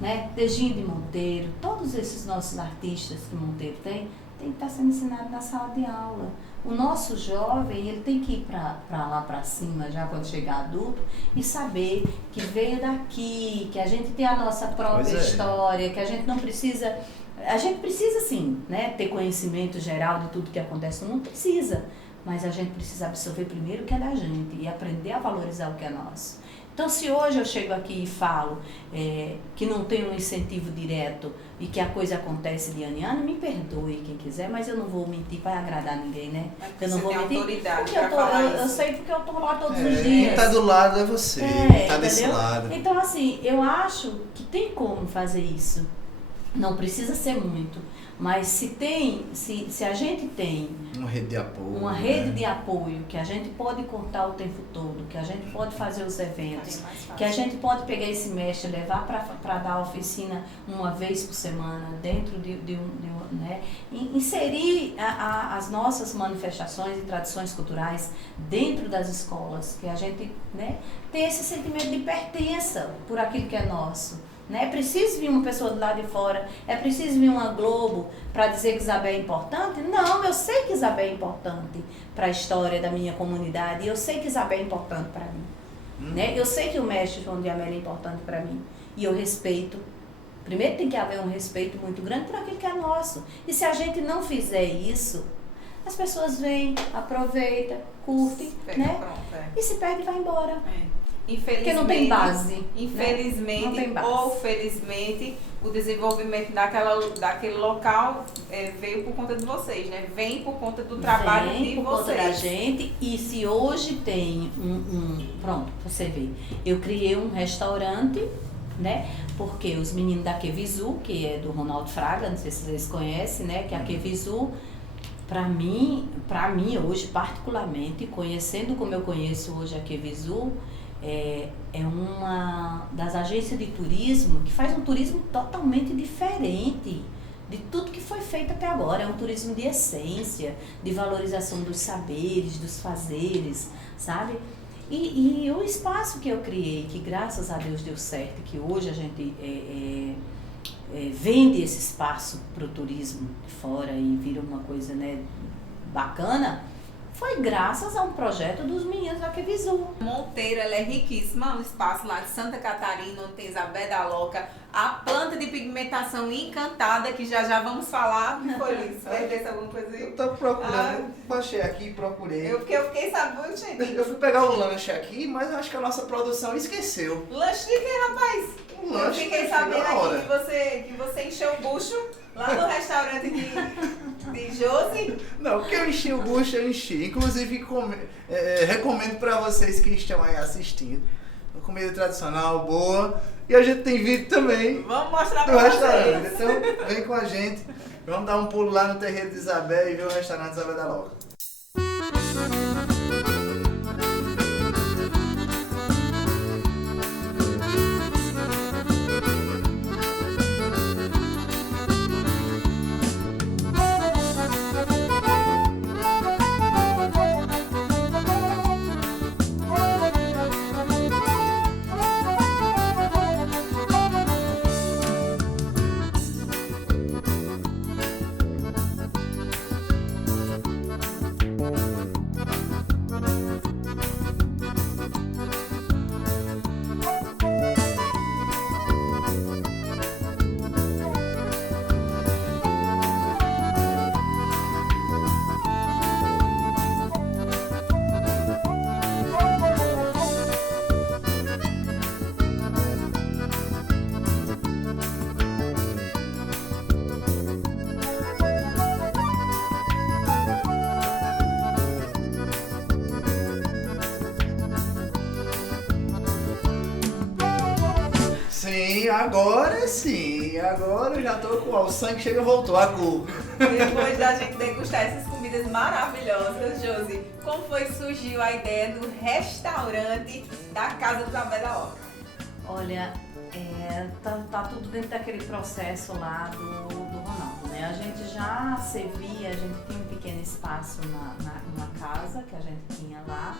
né? Dejinho de Monteiro, todos esses nossos artistas que Monteiro tem que estar sendo ensinado na sala de aula. O nosso jovem, ele tem que ir para lá para cima, já quando chegar adulto, e saber que veio daqui, que a gente tem a nossa própria história, que a gente não precisa... A gente precisa, sim, né, ter conhecimento geral de tudo que acontece no mundo, precisa. Mas a gente precisa absorver primeiro o que é da gente e aprender a valorizar o que é nosso. Então, se hoje eu chego aqui e falo que não tem um incentivo direto e que a coisa acontece de ano em ano, me perdoe quem quiser, mas eu não vou mentir para agradar ninguém, né? Eu não vou mentir porque eu sei porque eu tô lá todos os dias. Quem tá do lado é você, quem tá desse lado. Então, assim, eu acho que tem como fazer isso. Não precisa ser muito, mas se a gente tem uma rede de apoio, que a gente pode contar o tempo todo, que a gente pode fazer os eventos, que a gente pode pegar esse mestre e levar para dar oficina uma vez por semana dentro de um, né? Inserir as nossas manifestações e tradições culturais dentro das escolas, que a gente, né, tem esse sentimento de pertença por aquilo que é nosso. É preciso vir uma pessoa do lado de fora, é preciso vir uma Globo para dizer que Isabel é importante? Não, eu sei que Isabel é importante para a história da minha comunidade, eu sei que Isabel é importante para mim. Né? Eu sei que o mestre João de Amélia é importante para mim e eu respeito. Primeiro tem que haver um respeito muito grande por aquilo que é nosso. E se a gente não fizer isso, as pessoas vêm, aproveitam, curtem, né? Pronto, e se perde e vai embora. Porque não tem base. Infelizmente, não tem base. Ou felizmente, o desenvolvimento daquele local veio por conta de vocês, né? Vem por conta do trabalho de vocês. Vem por conta da gente. E se hoje tem pronto, você vê. Eu criei um restaurante, né? Porque os meninos da Quevisu, que é do Ronaldo Fraga, não sei se vocês conhecem, né? Que é a Quevisu. Para mim hoje, particularmente, conhecendo como eu conheço hoje a Quevisu, é uma das agências de turismo que faz um turismo totalmente diferente de tudo que foi feito até agora. É um turismo de essência, de valorização dos saberes, dos fazeres, sabe? E o espaço que eu criei, que graças a Deus deu certo, que hoje a gente vende esse espaço para o turismo de fora e vira uma coisa, né, bacana, foi graças a um projeto dos meninos da Quivisu. Monteiro, ela é riquíssima, um espaço lá de Santa Catarina, onde tem Isabel da Loca, a planta de pigmentação encantada, que já vamos falar. Que foi isso? Perdesse alguma coisa aí? Eu tô procurando, baixei aqui e procurei. Porque eu fiquei sabendo, gente. Eu fui pegar o lanche aqui, mas eu acho que a nossa produção esqueceu. Lanche de quê, rapaz? Um lanche Eu fiquei que sabendo chegou a hora. aqui que você encheu o bucho lá no restaurante de Josi. Não, porque eu enchi o bucho, eu enchi. Inclusive, recomendo para vocês que estão aí assistindo. Uma comida tradicional, boa. E a gente tem vídeo também Vamos mostrar do pra restaurante. vocês. Então, vem com a gente. Vamos dar um pulo lá no terreiro de Isabel e ver o restaurante Isabel da Loca. Sim, agora eu já tô com o sangue chega, voltou a cor. Depois da gente degustar essas comidas maravilhosas, Josi, como foi que surgiu a ideia do restaurante da Casa do Isabel da Loca? Olha, tá tudo dentro daquele processo lá do Ronaldo, né? A gente já servia, a gente tinha um pequeno espaço numa casa que a gente tinha lá.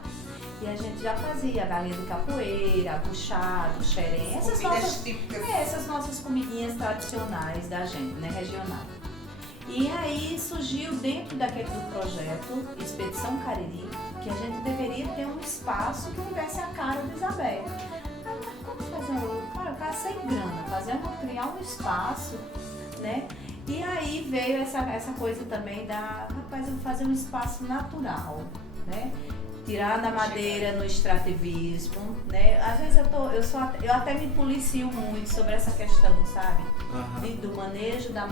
E a gente já fazia galinha de capoeira, buchado, xerém, essas nossas comidinhas tradicionais da gente, né, regional. E aí surgiu dentro do projeto Expedição Cariri, que a gente deveria ter um espaço que tivesse a cara do Isabel. Mas como fazer o cara sem grana, criar um espaço, né? E aí veio essa coisa também rapaz, eu vou fazer um espaço natural, né? Tirar da madeira no extrativismo, né? Às vezes eu até me policio muito sobre essa questão, sabe? Uhum. Do manejo da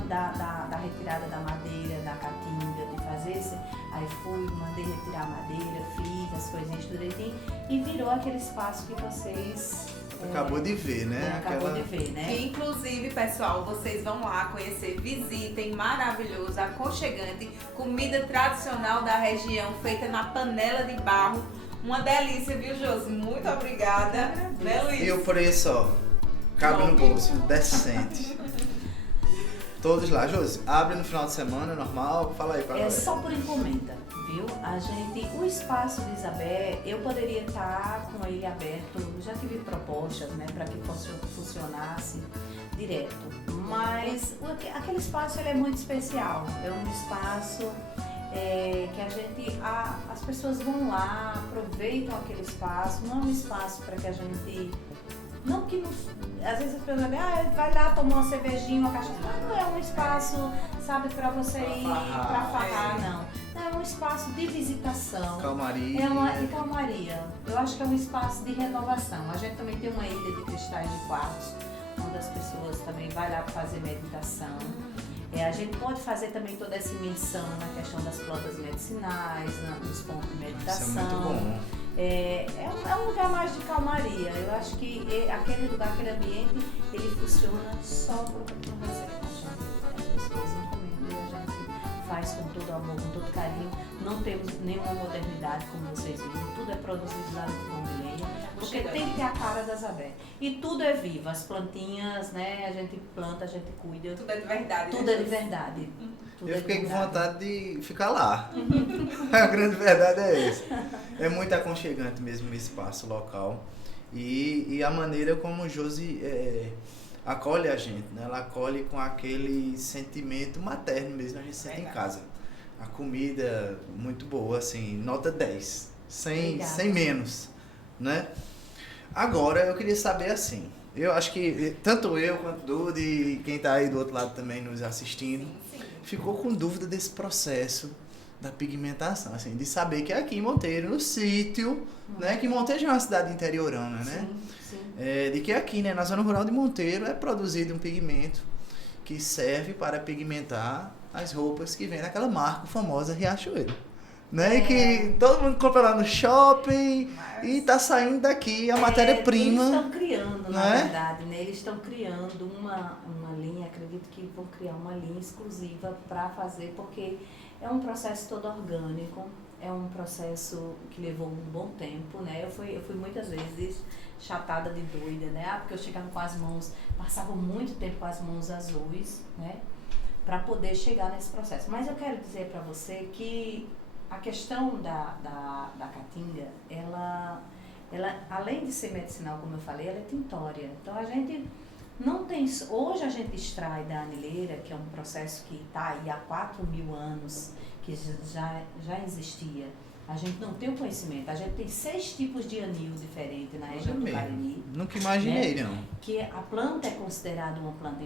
retirada da madeira, da caatinga, de fazer esse. Aí mandei retirar a madeira, fiz as coisinhas direitinho e virou aquele espaço que vocês... Acabou de ver, né? De ver, né? Que, inclusive, pessoal, vocês vão lá conhecer, visitem, maravilhoso, aconchegante, comida tradicional da região, feita na panela de barro. Uma delícia, viu, Josi? Muito obrigada. Né, Luiz? E o preço, ó, cabe no bolso, decente. Todos lá, Josi, abre no final de semana, normal? Fala aí pra galera. É só por encomenda, viu? O espaço de Isabel, eu poderia estar com ele aberto, já tive propostas, né, para que funcionasse direto, mas aquele espaço ele é muito especial, é um espaço que as pessoas vão lá, aproveitam aquele espaço, não é um espaço para que a gente... às vezes as pessoas dizem, vai lá tomar uma cervejinha, uma cachaça. Não é um espaço, sabe, para você ir para farrar, não. É um espaço de visitação. Calmaria. De calmaria. Eu acho que é um espaço de renovação. A gente também tem uma ilha de cristais de quartzo, onde as pessoas também vão lá fazer meditação. A gente pode fazer também toda essa imersão na questão das plantas medicinais, nos pontos de meditação. Isso é muito bom. É um lugar mais de calmaria. Eu acho que aquele lugar, aquele ambiente, ele funciona só por reserva. As pessoas encomendam e a gente faz com todo amor, com todo carinho. Não temos nenhuma modernidade, como vocês viram. Tudo é produzido lá no fogão de lenha, porque tem que ter a cara da Isabel. E tudo é vivo. As plantinhas, né? A gente planta, a gente cuida. Tudo é de verdade. Tudo é de verdade. Eu fiquei com vontade de ficar lá. A grande verdade é essa. É muito aconchegante mesmo o espaço local. E a maneira como o Josi acolhe a gente, né? Ela acolhe com aquele sentimento materno mesmo, a gente sente em casa. A comida muito boa, assim, nota 10. Sem menos, né? Agora, eu queria saber assim, eu acho que tanto eu quanto Duda e quem tá aí do outro lado também nos assistindo, ficou com dúvida desse processo da pigmentação, assim, de saber que aqui em Monteiro, no sítio, né, que Monteiro é uma cidade interiorana, né? Sim. De que aqui, né, na zona rural de Monteiro, é produzido um pigmento que serve para pigmentar as roupas que vem naquela marca famosa Riachuelo, né? Que todo mundo compra lá no shopping e tá saindo daqui a matéria-prima. Eles estão criando, na né? verdade, né? Eles estão criando uma linha, acredito que vão criar uma linha exclusiva para fazer, porque é um processo todo orgânico, é um processo que levou um bom tempo, né? Eu fui muitas vezes chatada de doida, né? Porque eu chegava com as mãos, passava muito tempo com as mãos azuis, né? Para poder chegar nesse processo. Mas eu quero dizer para você que a questão da caatinga, ela, além de ser medicinal, como eu falei, ela é tintória. Então a gente não tem... Hoje a gente extrai da anileira, que é um processo que está aí há 4.000 anos, que já existia. A gente não tem o conhecimento. A gente tem 6 tipos de anil diferentes na região do Cariri. Nunca imaginei, né? não. Que a planta é considerada uma planta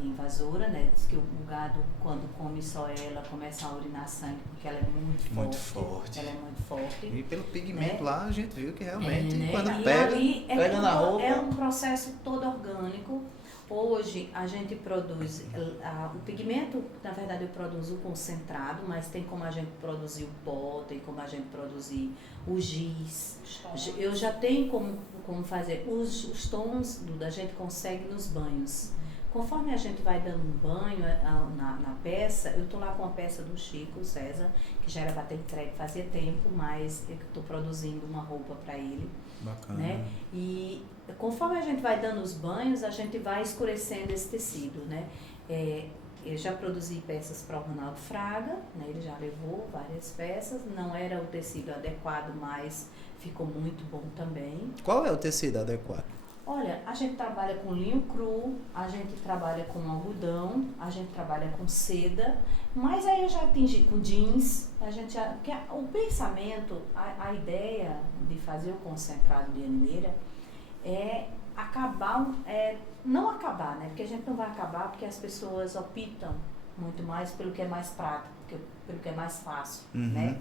invasora, né? Diz que o gado, quando come só ela, começa a urinar sangue, porque ela é muito forte. Ela é muito forte. E pelo pigmento, né? lá, a gente viu que realmente, né? quando E pega, ali pega na roupa... É um processo todo orgânico. Hoje a gente produz, o pigmento, na verdade eu produzo o concentrado, mas tem como a gente produzir o pó, tem como a gente produzir o giz. Eu já tenho como fazer os tons, a gente consegue nos banhos. Conforme a gente vai dando um banho na peça, eu estou lá com a peça do Chico César, que já era para ter entregue fazia tempo, mas eu estou produzindo uma roupa para ele. Bacana. Né? E conforme a gente vai dando os banhos, a gente vai escurecendo esse tecido, né? Eu já produzi peças para o Ronaldo Fraga, né? Ele já levou várias peças, não era o tecido adequado, mas ficou muito bom também. Qual é o tecido adequado? Olha, a gente trabalha com linho cru, a gente trabalha com algodão, a gente trabalha com seda, mas aí eu já atingi com jeans, porque o pensamento, a ideia de fazer o concentrado de anileira é não acabar, né? Porque a gente não vai acabar porque as pessoas optam muito mais pelo que é mais prático, pelo que é mais fácil, né?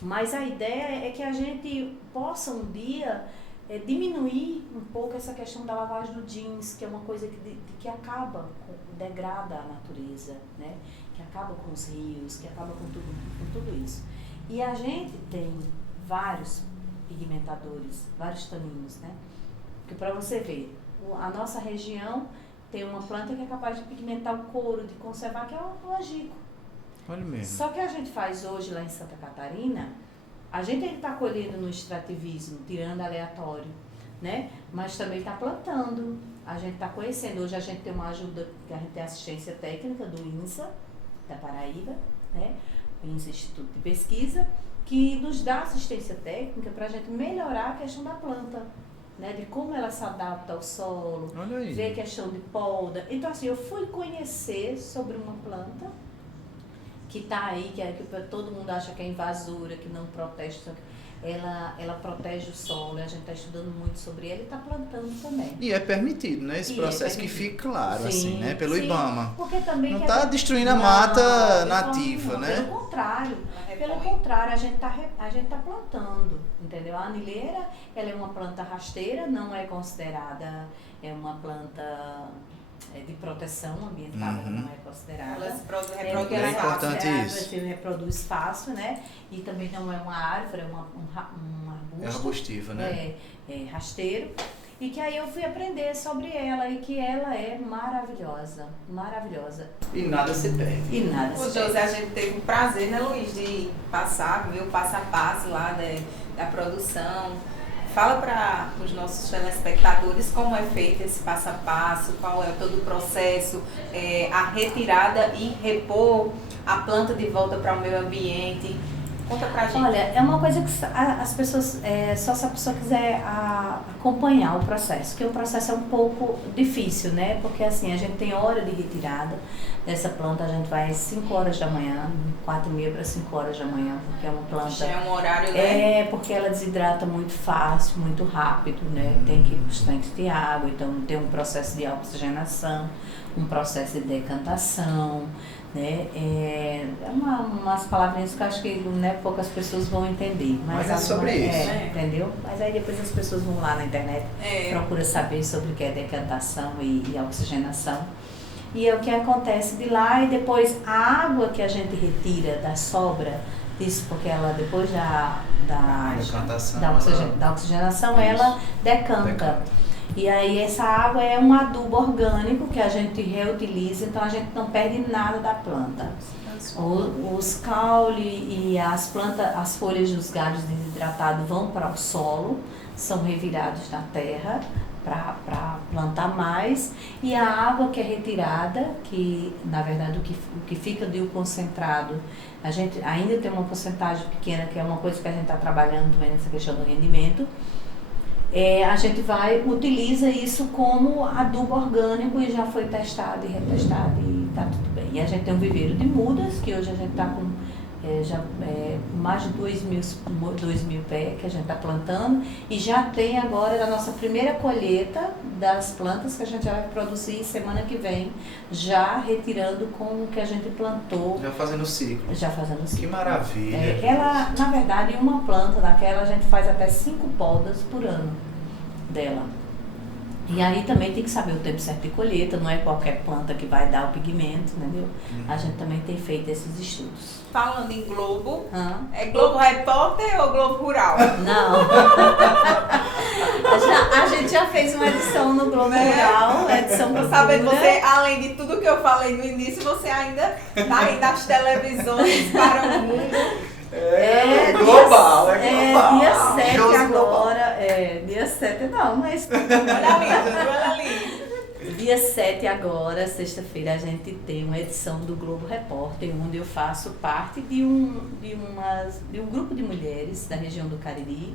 Mas a ideia é que a gente possa um dia diminuir um pouco essa questão da lavagem do jeans, que é uma coisa que acaba, degrada a natureza, né? Que acaba com os rios, que acaba com tudo isso. E a gente tem vários pigmentadores, vários taninos, né? Porque para você ver, a nossa região tem uma planta que é capaz de pigmentar o couro, de conservar, que é o angico. Olha mesmo. Só que a gente faz hoje lá em Santa Catarina, a gente está colhendo no extrativismo, tirando aleatório, né? Mas também está plantando, a gente está conhecendo. Hoje a gente tem uma ajuda, que a gente tem assistência técnica do INSA, da Paraíba, né? O INSA Instituto de Pesquisa, que nos dá assistência técnica para a gente melhorar a questão da planta, né? De como ela se adapta ao solo, ver a questão de poda. Então assim, eu fui conhecer sobre uma planta que está aí, que todo mundo acha que é invasora, que não protege, ela protege o solo, a gente está estudando muito sobre ela e está plantando também. E é permitido, né? Esse processo que fica claro, sim, assim, né? Pelo sim, IBAMA. Porque também não está destruindo a mata nativa, né? Pelo contrário, a gente tá plantando, entendeu? A anileira, ela é uma planta rasteira, não é considerada uma planta de proteção ambiental, não é considerada. Ela se reproduz é importante isso. Se reproduz fácil, né? E também não é uma árvore, é um arbusto. É arbustiva, né? É rasteiro. E que aí eu fui aprender sobre ela e que ela é maravilhosa, maravilhosa. E nada se perde. E nada se perde. José, a gente teve o prazer, né, Luiz, de passar, ver o passo a passo lá da produção. Fala para os nossos telespectadores como é feito esse passo a passo, qual é todo o processo, a retirada e repor a planta de volta para o meio ambiente. Conta pra gente. Olha, é uma coisa que as pessoas, só se a pessoa quiser acompanhar o processo, que o processo é um pouco difícil, né? Porque assim, a gente tem hora de retirada dessa planta, a gente vai às 5 horas da manhã, 4h30 para 5 horas da manhã, porque é uma planta... Já é um horário, né? É, porque ela desidrata muito fácil, muito rápido, né? Tem que ir para os tanques de água, então tem um processo de oxigenação, um processo de decantação, né? Umas palavrinhas que eu acho que, né, poucas pessoas vão entender. Mas é sobre isso. Entendeu? Mas aí depois as pessoas vão lá na internet, procuram saber sobre o que é decantação e oxigenação. E é o que acontece de lá, e depois a água que a gente retira da sobra disso, porque ela depois da oxigenação ela decanta. E aí essa água é um adubo orgânico que a gente reutiliza, então a gente não perde nada da planta. Os caule e as folhas dos galhos desidratados vão para o solo, são revirados na terra para plantar mais, e a água que é retirada, que na verdade o que fica de concentrado, a gente ainda tem uma porcentagem pequena, que é uma coisa que a gente está trabalhando também nessa questão do rendimento. A gente utiliza isso como adubo orgânico e já foi testado e retestado e está tudo bem. E a gente tem um viveiro de mudas, que hoje a gente está com mais de 2.000 pés que a gente está plantando, e já tem agora a nossa primeira colheita das plantas que a gente já vai produzir semana que vem, já retirando com o que a gente plantou. Já fazendo ciclo. Que maravilha. Ela, na verdade, uma planta daquela a gente faz até 5 podas por ano dela. E aí também tem que saber o tempo certo de colheita, não é qualquer planta que vai dar o pigmento, entendeu? A gente também tem feito esses estudos. Falando em Globo, é Globo Repórter ou Globo Rural? Não. A gente já fez uma edição no Globo Rural, edição Tô sabendo, você, além de tudo que eu falei no início, você ainda tá aí nas televisões para o mundo. Global. Dia 7 agora. Dia 7 não, mas... Olha ali. Dia 7 agora, sexta-feira, a gente tem uma edição do Globo Repórter, onde eu faço parte de um grupo de mulheres da região do Cariri,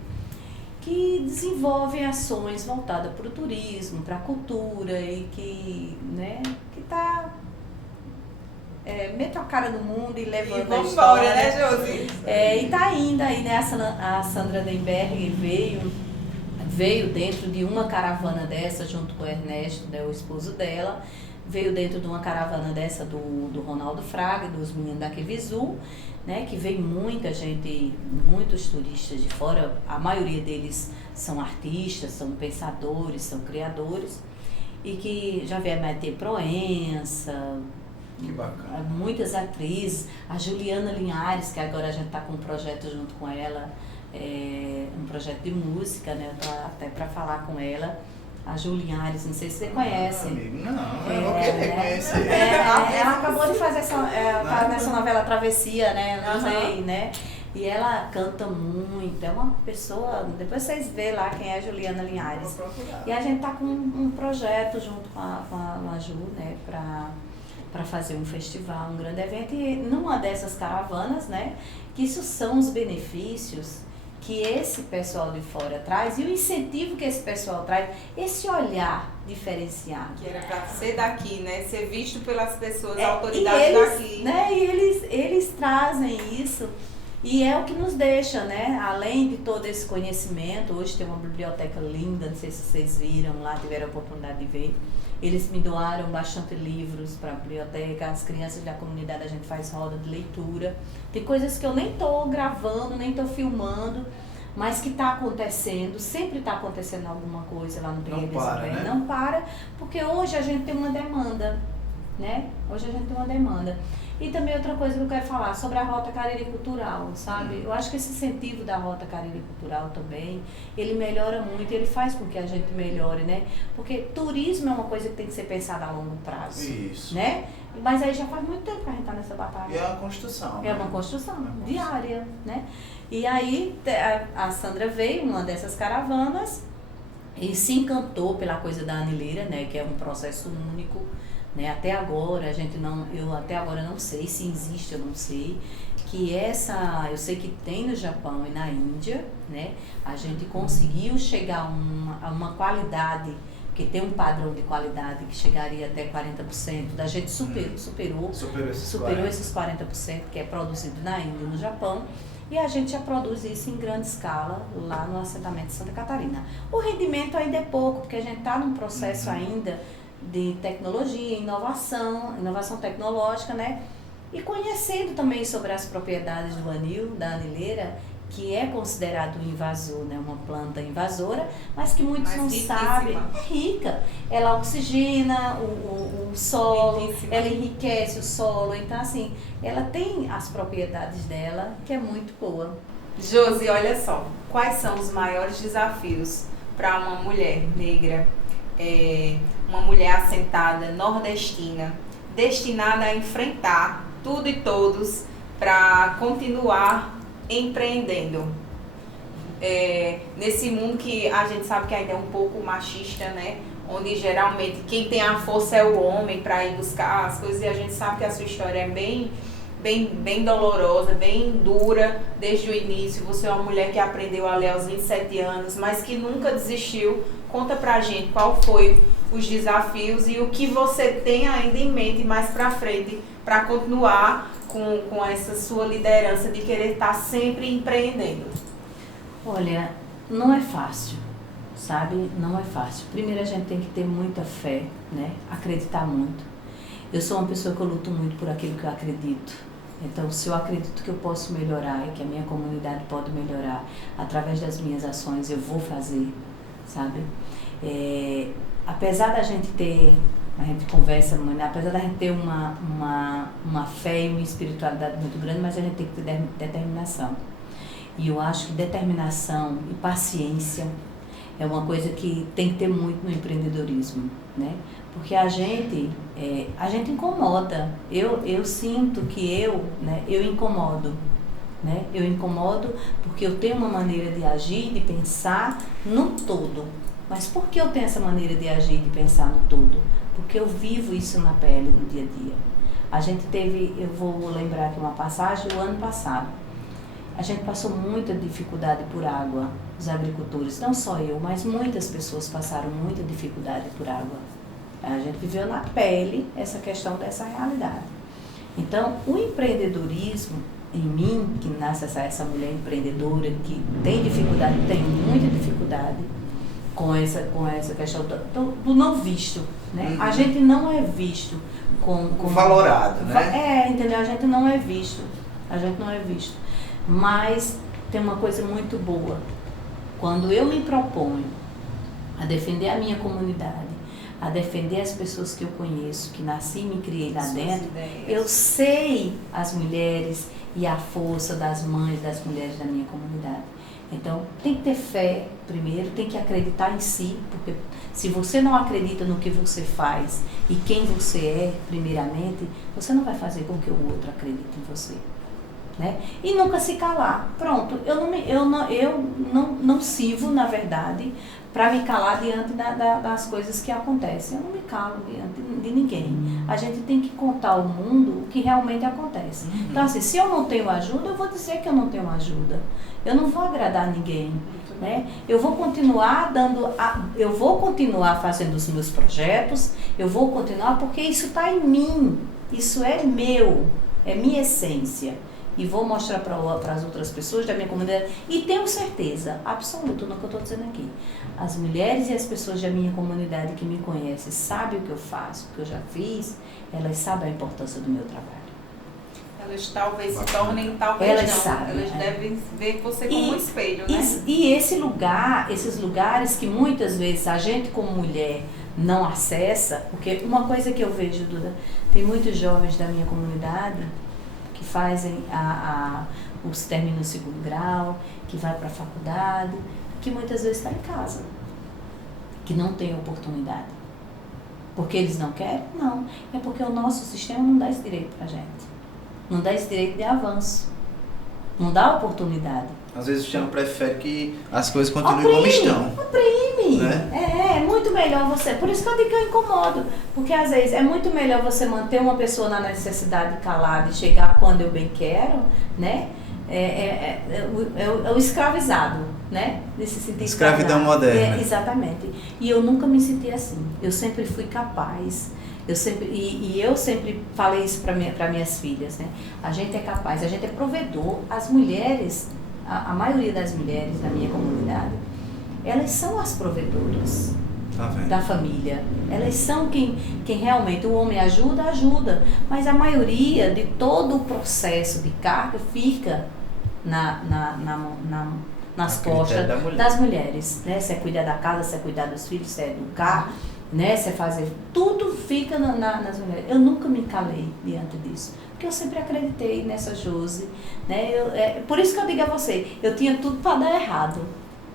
que desenvolvem ações voltadas para o turismo, para a cultura, e que está... mete a cara no mundo e levando a história. Né, Josi? E tá indo aí, né? A Sandra Denberg veio dentro de uma caravana dessa, junto com o Ernesto, né, o esposo dela, veio dentro de uma caravana dessa do Ronaldo Fraga, dos meninos da Quivizu, né? Que veio muita gente, muitos turistas de fora, a maioria deles são artistas, são pensadores, são criadores, e que já veio a Maite Proença, que bacana. Muitas atrizes, a Juliana Linhares, que agora a gente está com um projeto junto com ela, um projeto de música, né? Eu tô até para falar com ela. A Juliares, não sei se você conhece. Amigo, não, eu vou querer conhecer. Ela acabou de fazer tá nessa novela Travessia, né? Não sei, né? E ela canta muito, é uma pessoa, depois vocês vê lá quem é a Juliana Linhares. E a gente tá com um projeto junto com a Ju, né? Para fazer um festival, um grande evento, e numa dessas caravanas, né? Que isso são os benefícios que esse pessoal de fora traz, e o incentivo que esse pessoal traz, esse olhar diferenciado. Que era para ser daqui, né? Ser visto pelas pessoas, autoridades daqui. Né? E eles trazem isso, e é o que nos deixa, né? Além de todo esse conhecimento, hoje tem uma biblioteca linda, não sei se vocês viram lá, tiveram a oportunidade de ver. Eles me doaram bastante livros para a biblioteca, as crianças da comunidade, a gente faz roda de leitura. Tem coisas que eu nem estou gravando, nem estou filmando, mas que está acontecendo, sempre está acontecendo alguma coisa lá no Pinheiros também. Né? Não para, porque hoje a gente tem uma demanda, né? Hoje a gente tem uma demanda. E também outra coisa que eu quero falar sobre a Rota Cariri Cultural, sabe? Eu acho que esse incentivo da Rota Cariri Cultural também, ele melhora muito, ele faz com que a gente melhore, né? Porque turismo é uma coisa que tem que ser pensada a longo prazo. Isso. Né? Mas aí já faz muito tempo que a gente está nessa batalha. E é uma construção. É uma construção diária, né? E aí a Sandra veio, uma dessas caravanas, e se encantou pela coisa da anileira, né, que é um processo único, né, até agora eu até agora não sei se existe, eu não sei, eu sei que tem no Japão e na Índia, né, a gente conseguiu chegar a uma qualidade, que tem um padrão de qualidade que chegaria até 40%, da gente superou esses 40% que é produzido na Índia e no Japão, e a gente já produz isso em grande escala lá no assentamento de Santa Catarina. O rendimento ainda é pouco, porque a gente está num processo ainda de tecnologia, inovação tecnológica, né? E conhecendo também sobre as propriedades do anil, da anileira, que é considerado um invasor, né? Uma planta invasora, mas que muitos não sabem. É rica. Ela oxigena o solo, riquíssima. Ela enriquece o solo. Então, assim, ela tem as propriedades dela, que é muito boa. Josi, olha só, quais são os maiores desafios para uma mulher negra, uma mulher assentada, nordestina, destinada a enfrentar tudo e todos para continuar empreendendo nesse mundo que a gente sabe que ainda é um pouco machista, né? Onde geralmente quem tem a força é o homem para ir buscar as coisas, e a gente sabe que a sua história é bem dolorosa, bem dura desde o início. Você é uma mulher que aprendeu a ler aos 27 anos, mas que nunca desistiu. Conta pra gente qual foi os desafios e o que você tem ainda em mente mais pra frente para continuar com essa sua liderança de querer estar sempre empreendendo. Olha, não é fácil, sabe? Não é fácil. Primeiro a gente tem que ter muita fé, né? Acreditar muito. Eu sou uma pessoa que eu luto muito por aquilo que eu acredito. Então, se eu acredito que eu posso melhorar e que a minha comunidade pode melhorar através das minhas ações, eu vou fazer, sabe? Apesar da gente ter, a gente conversa muito, apesar da gente ter uma fé e uma espiritualidade muito grande, mas a gente tem que ter determinação. E eu acho que determinação e paciência é uma coisa que tem que ter muito no empreendedorismo, né? Porque a gente incomoda. Eu sinto que eu incomodo, né? Eu incomodo porque eu tenho uma maneira de agir, de pensar no todo. Mas por que eu tenho essa maneira de agir e de pensar no todo? Porque eu vivo isso na pele, no dia a dia. A gente eu vou lembrar aqui uma passagem, o ano passado. A gente passou muita dificuldade por água, os agricultores, não só eu, mas muitas pessoas passaram muita dificuldade por água. A gente viveu na pele essa questão dessa realidade. Então, o empreendedorismo, em mim, que nasce essa mulher empreendedora, que tem dificuldade, tem muita dificuldade, com essa questão do não visto, né? A gente não é visto como valorado, né? Entendeu? A gente não é visto. Mas tem uma coisa muito boa. Quando eu me proponho a defender a minha comunidade, a defender as pessoas que eu conheço, que nasci e me criei lá dentro, eu sei as mulheres e a força das mães, das mulheres da minha comunidade. Então, tem que ter fé primeiro, tem que acreditar em si, porque se você não acredita no que você faz e quem você é, primeiramente, você não vai fazer com que o outro acredite em você, né? E nunca se calar. Pronto, eu não sirvo, na verdade, para me calar diante das coisas que acontecem. Eu não me calo diante de ninguém. A gente tem que contar ao mundo o que realmente acontece. Então, assim, se eu não tenho ajuda, eu vou dizer que eu não tenho ajuda. Eu não vou agradar ninguém, né? Eu vou continuar fazendo os meus projetos, eu vou continuar porque isso está em mim, isso é meu, é minha essência. E vou mostrar para as outras pessoas da minha comunidade. E tenho certeza absoluta no que eu estou dizendo aqui. As mulheres e as pessoas da minha comunidade que me conhecem, sabem o que eu faço, o que eu já fiz, elas sabem a importância do meu trabalho. Elas talvez se tornem, talvez elas não. Sabem, elas devem ver você como um espelho, né? E esses lugares que muitas vezes a gente como mulher não acessa, porque uma coisa que eu vejo, Duda, tem muitos jovens da minha comunidade que fazem os terminam o 2º grau, que vai para a faculdade, que muitas vezes está em casa, que não tem oportunidade. Porque eles não querem? Não. É porque o nosso sistema não dá esse direito para a gente. Não dá esse direito de avanço. Não dá oportunidade. Às vezes o sistema prefere que as coisas continuem como estão. Oprime. né? É muito melhor você. Por isso que eu digo que eu incomodo. Porque às vezes é muito melhor você manter uma pessoa na necessidade calada e chegar quando eu bem quero, né? É o escravizado, né? Nesse sentido. Escravidão moderna. Exatamente. E eu nunca me senti assim. Eu sempre fui capaz. Eu sempre falei isso para minhas filhas, né? A gente é capaz, a gente é provedor. As mulheres, a maioria das mulheres da minha comunidade, elas são as provedoras da família. Elas são quem realmente, o homem ajuda, mas a maioria de todo o processo de carga fica nas costas das mulheres, né? Se é cuidar da casa, se é cuidar dos filhos, se é educar, né? Se é fazer, tudo fica nas mulheres. Eu nunca me calei diante disso, porque eu sempre acreditei nessa Josi, né? Por isso que eu digo a você, eu tinha tudo para dar errado,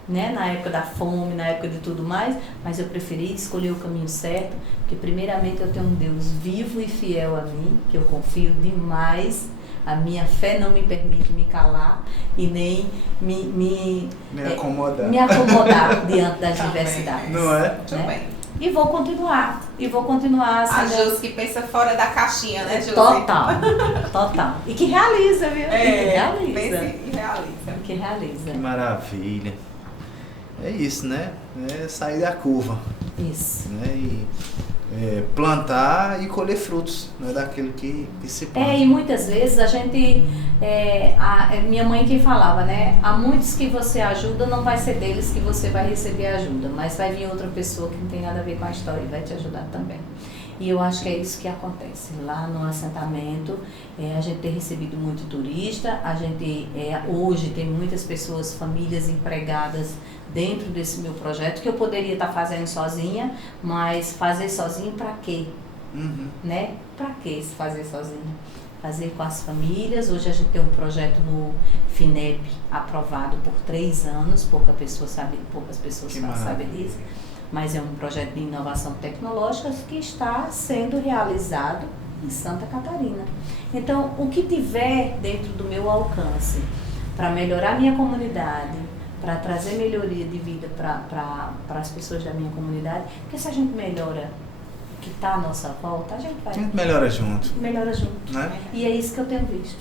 né? Na época da fome, na época de tudo mais, mas eu preferi escolher o caminho certo, porque primeiramente eu tenho um Deus vivo e fiel a mim, que eu confio demais. A minha fé não me permite me calar e nem me acomodar diante das diversidades. Não é? Tudo bem. E vou continuar A Josi que pensa fora da caixinha, né, Josi? Total. E que realiza, viu? Pensa e realiza. Que realiza. Que maravilha. É isso, né? É sair da curva. Isso. Né? E plantar e colher frutos, né? Daquilo que se planta. E muitas vezes a gente... minha mãe que falava, né? Há muitos que você ajuda, não vai ser deles que você vai receber ajuda, mas vai vir outra pessoa que não tem nada a ver com a história e vai te ajudar também. E eu acho que é isso que acontece. Lá no assentamento, a gente tem recebido muito turista, a gente hoje tem muitas pessoas, famílias empregadas dentro desse meu projeto, que eu poderia estar fazendo sozinha, mas fazer sozinho para quê? Né? Para que se fazer sozinha? Fazer com as famílias. Hoje a gente tem um projeto no FINEP aprovado por 3 anos, poucas pessoas sabem disso, mas é um projeto de inovação tecnológica que está sendo realizado em Santa Catarina. Então, o que tiver dentro do meu alcance para melhorar a minha comunidade, para trazer melhoria de vida para as pessoas da minha comunidade, porque se a gente melhora o que está à nossa volta, a gente melhora junto. Melhora junto. Né? E é isso que eu tenho visto.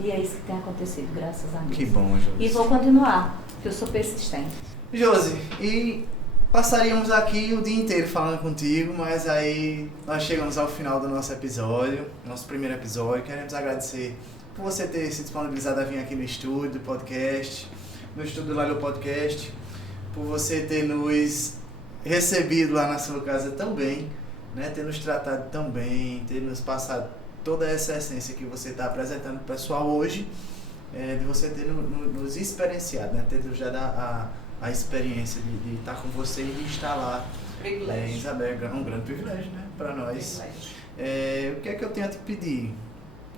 E é isso que tem acontecido, graças a Deus. Que bom, Josi. E vou continuar, porque eu sou persistente. Josi, e passaríamos aqui o dia inteiro falando contigo, mas aí nós chegamos ao final do nosso episódio, nosso primeiro episódio. Queremos agradecer por você ter se disponibilizado a vir aqui no estúdio do podcast, no estúdio do Lailo Podcast, por você ter nos recebido lá na sua casa tão bem, né? Ter nos tratado tão bem, ter nos passado toda essa essência que você está apresentando para o pessoal hoje, de você ter nos experienciado, né? Ter nos dado a experiência de estar com você e de estar lá em Isabel. É um grande privilégio, né? Para nós. O que é que eu tenho a te pedir?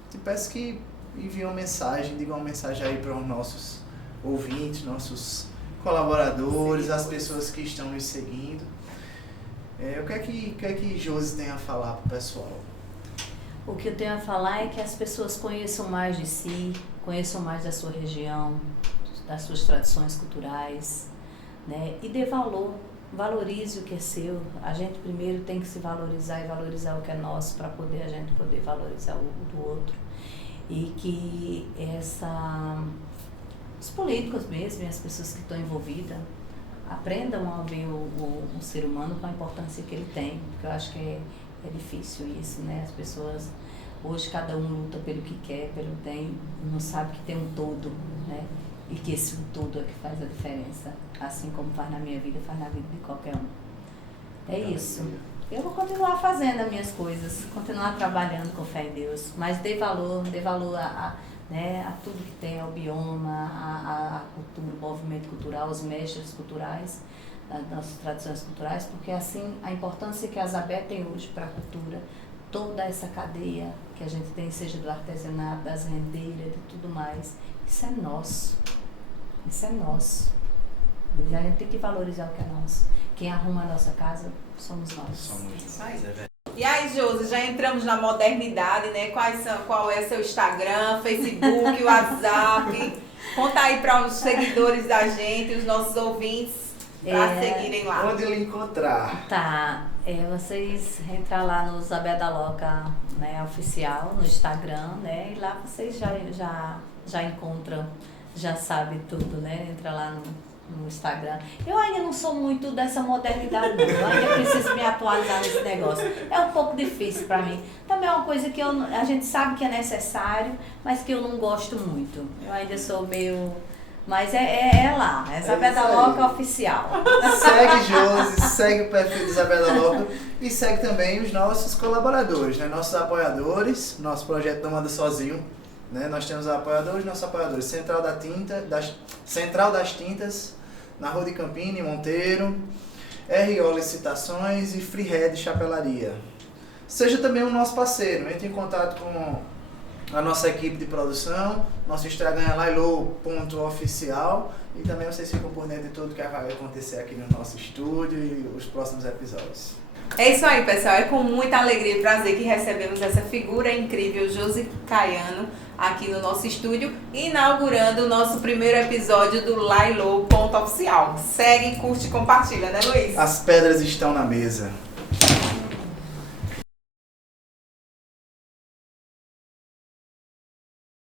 Te peço que envie uma mensagem, diga uma mensagem aí para os nossos ouvintes, nossos colaboradores, as pessoas que estão nos seguindo. O que é que Josi tem a falar para o pessoal? O que eu tenho a falar é que as pessoas conheçam mais de si, conheçam mais da sua região, das suas tradições culturais, né? E dê valor, valorize o que é seu. A gente primeiro tem que se valorizar e valorizar o que é nosso para a gente poder valorizar o do outro. E que os políticos mesmo e as pessoas que estão envolvidas aprendam a ver o ser humano com a importância que ele tem, porque eu acho que é difícil isso, né? As pessoas, hoje cada um luta pelo que quer, pelo que tem, não sabe que tem um todo, né? E que esse um todo é que faz a diferença, assim como faz na minha vida, faz na vida de qualquer um. É isso. Eu vou continuar fazendo as minhas coisas, continuar trabalhando com fé em Deus, mas dê valor a tudo que tem, ao bioma, a cultura, o movimento cultural, os mestres culturais, das nossas tradições culturais, porque assim a importância que a Isabel tem hoje para a cultura, toda essa cadeia que a gente tem, seja do artesanato, das rendeiras, de tudo mais, isso é nosso. Isso é nosso. E a gente tem que valorizar o que é nosso. Quem arruma a nossa casa somos nós. Isso aí. E aí, Josi, já entramos na modernidade, né? Qual é seu Instagram, Facebook, WhatsApp? Conta aí para os seguidores da gente, os nossos ouvintes, Pra seguirem lá. Onde ele encontrar? Tá, vocês entram lá no Zabé da Loca, né, oficial, no Instagram, né, e lá vocês já encontram, já sabem tudo, né, entra lá no Instagram. Eu ainda não sou muito dessa modernidade não, eu ainda preciso me atualizar nesse negócio. É um pouco difícil pra mim. Também é uma coisa que a gente sabe que é necessário, mas que eu não gosto muito. Eu ainda sou meio... Mas é lá, é Zabé da Loca oficial. Segue Josi, segue o perfil de Zabé da Loca e segue também os nossos colaboradores, né? Nossos apoiadores. Nosso projeto não anda sozinho, né? Nós temos nossos apoiadores, Central das Tintas, na Rua de Campina, em Monteiro, RO Licitações e Freehead Chapelaria. Seja também o nosso parceiro, entre em contato com a nossa equipe de produção, nosso Instagram é lailo.oficial e também vocês ficam por dentro de tudo que vai acontecer aqui no nosso estúdio e os próximos episódios. É isso aí, pessoal. É com muita alegria e prazer que recebemos essa figura incrível, Josi Caiano, aqui no nosso estúdio, inaugurando o nosso primeiro episódio do Lailo.oficial. Segue, curte e compartilha, né, Luiz? As pedras estão na mesa.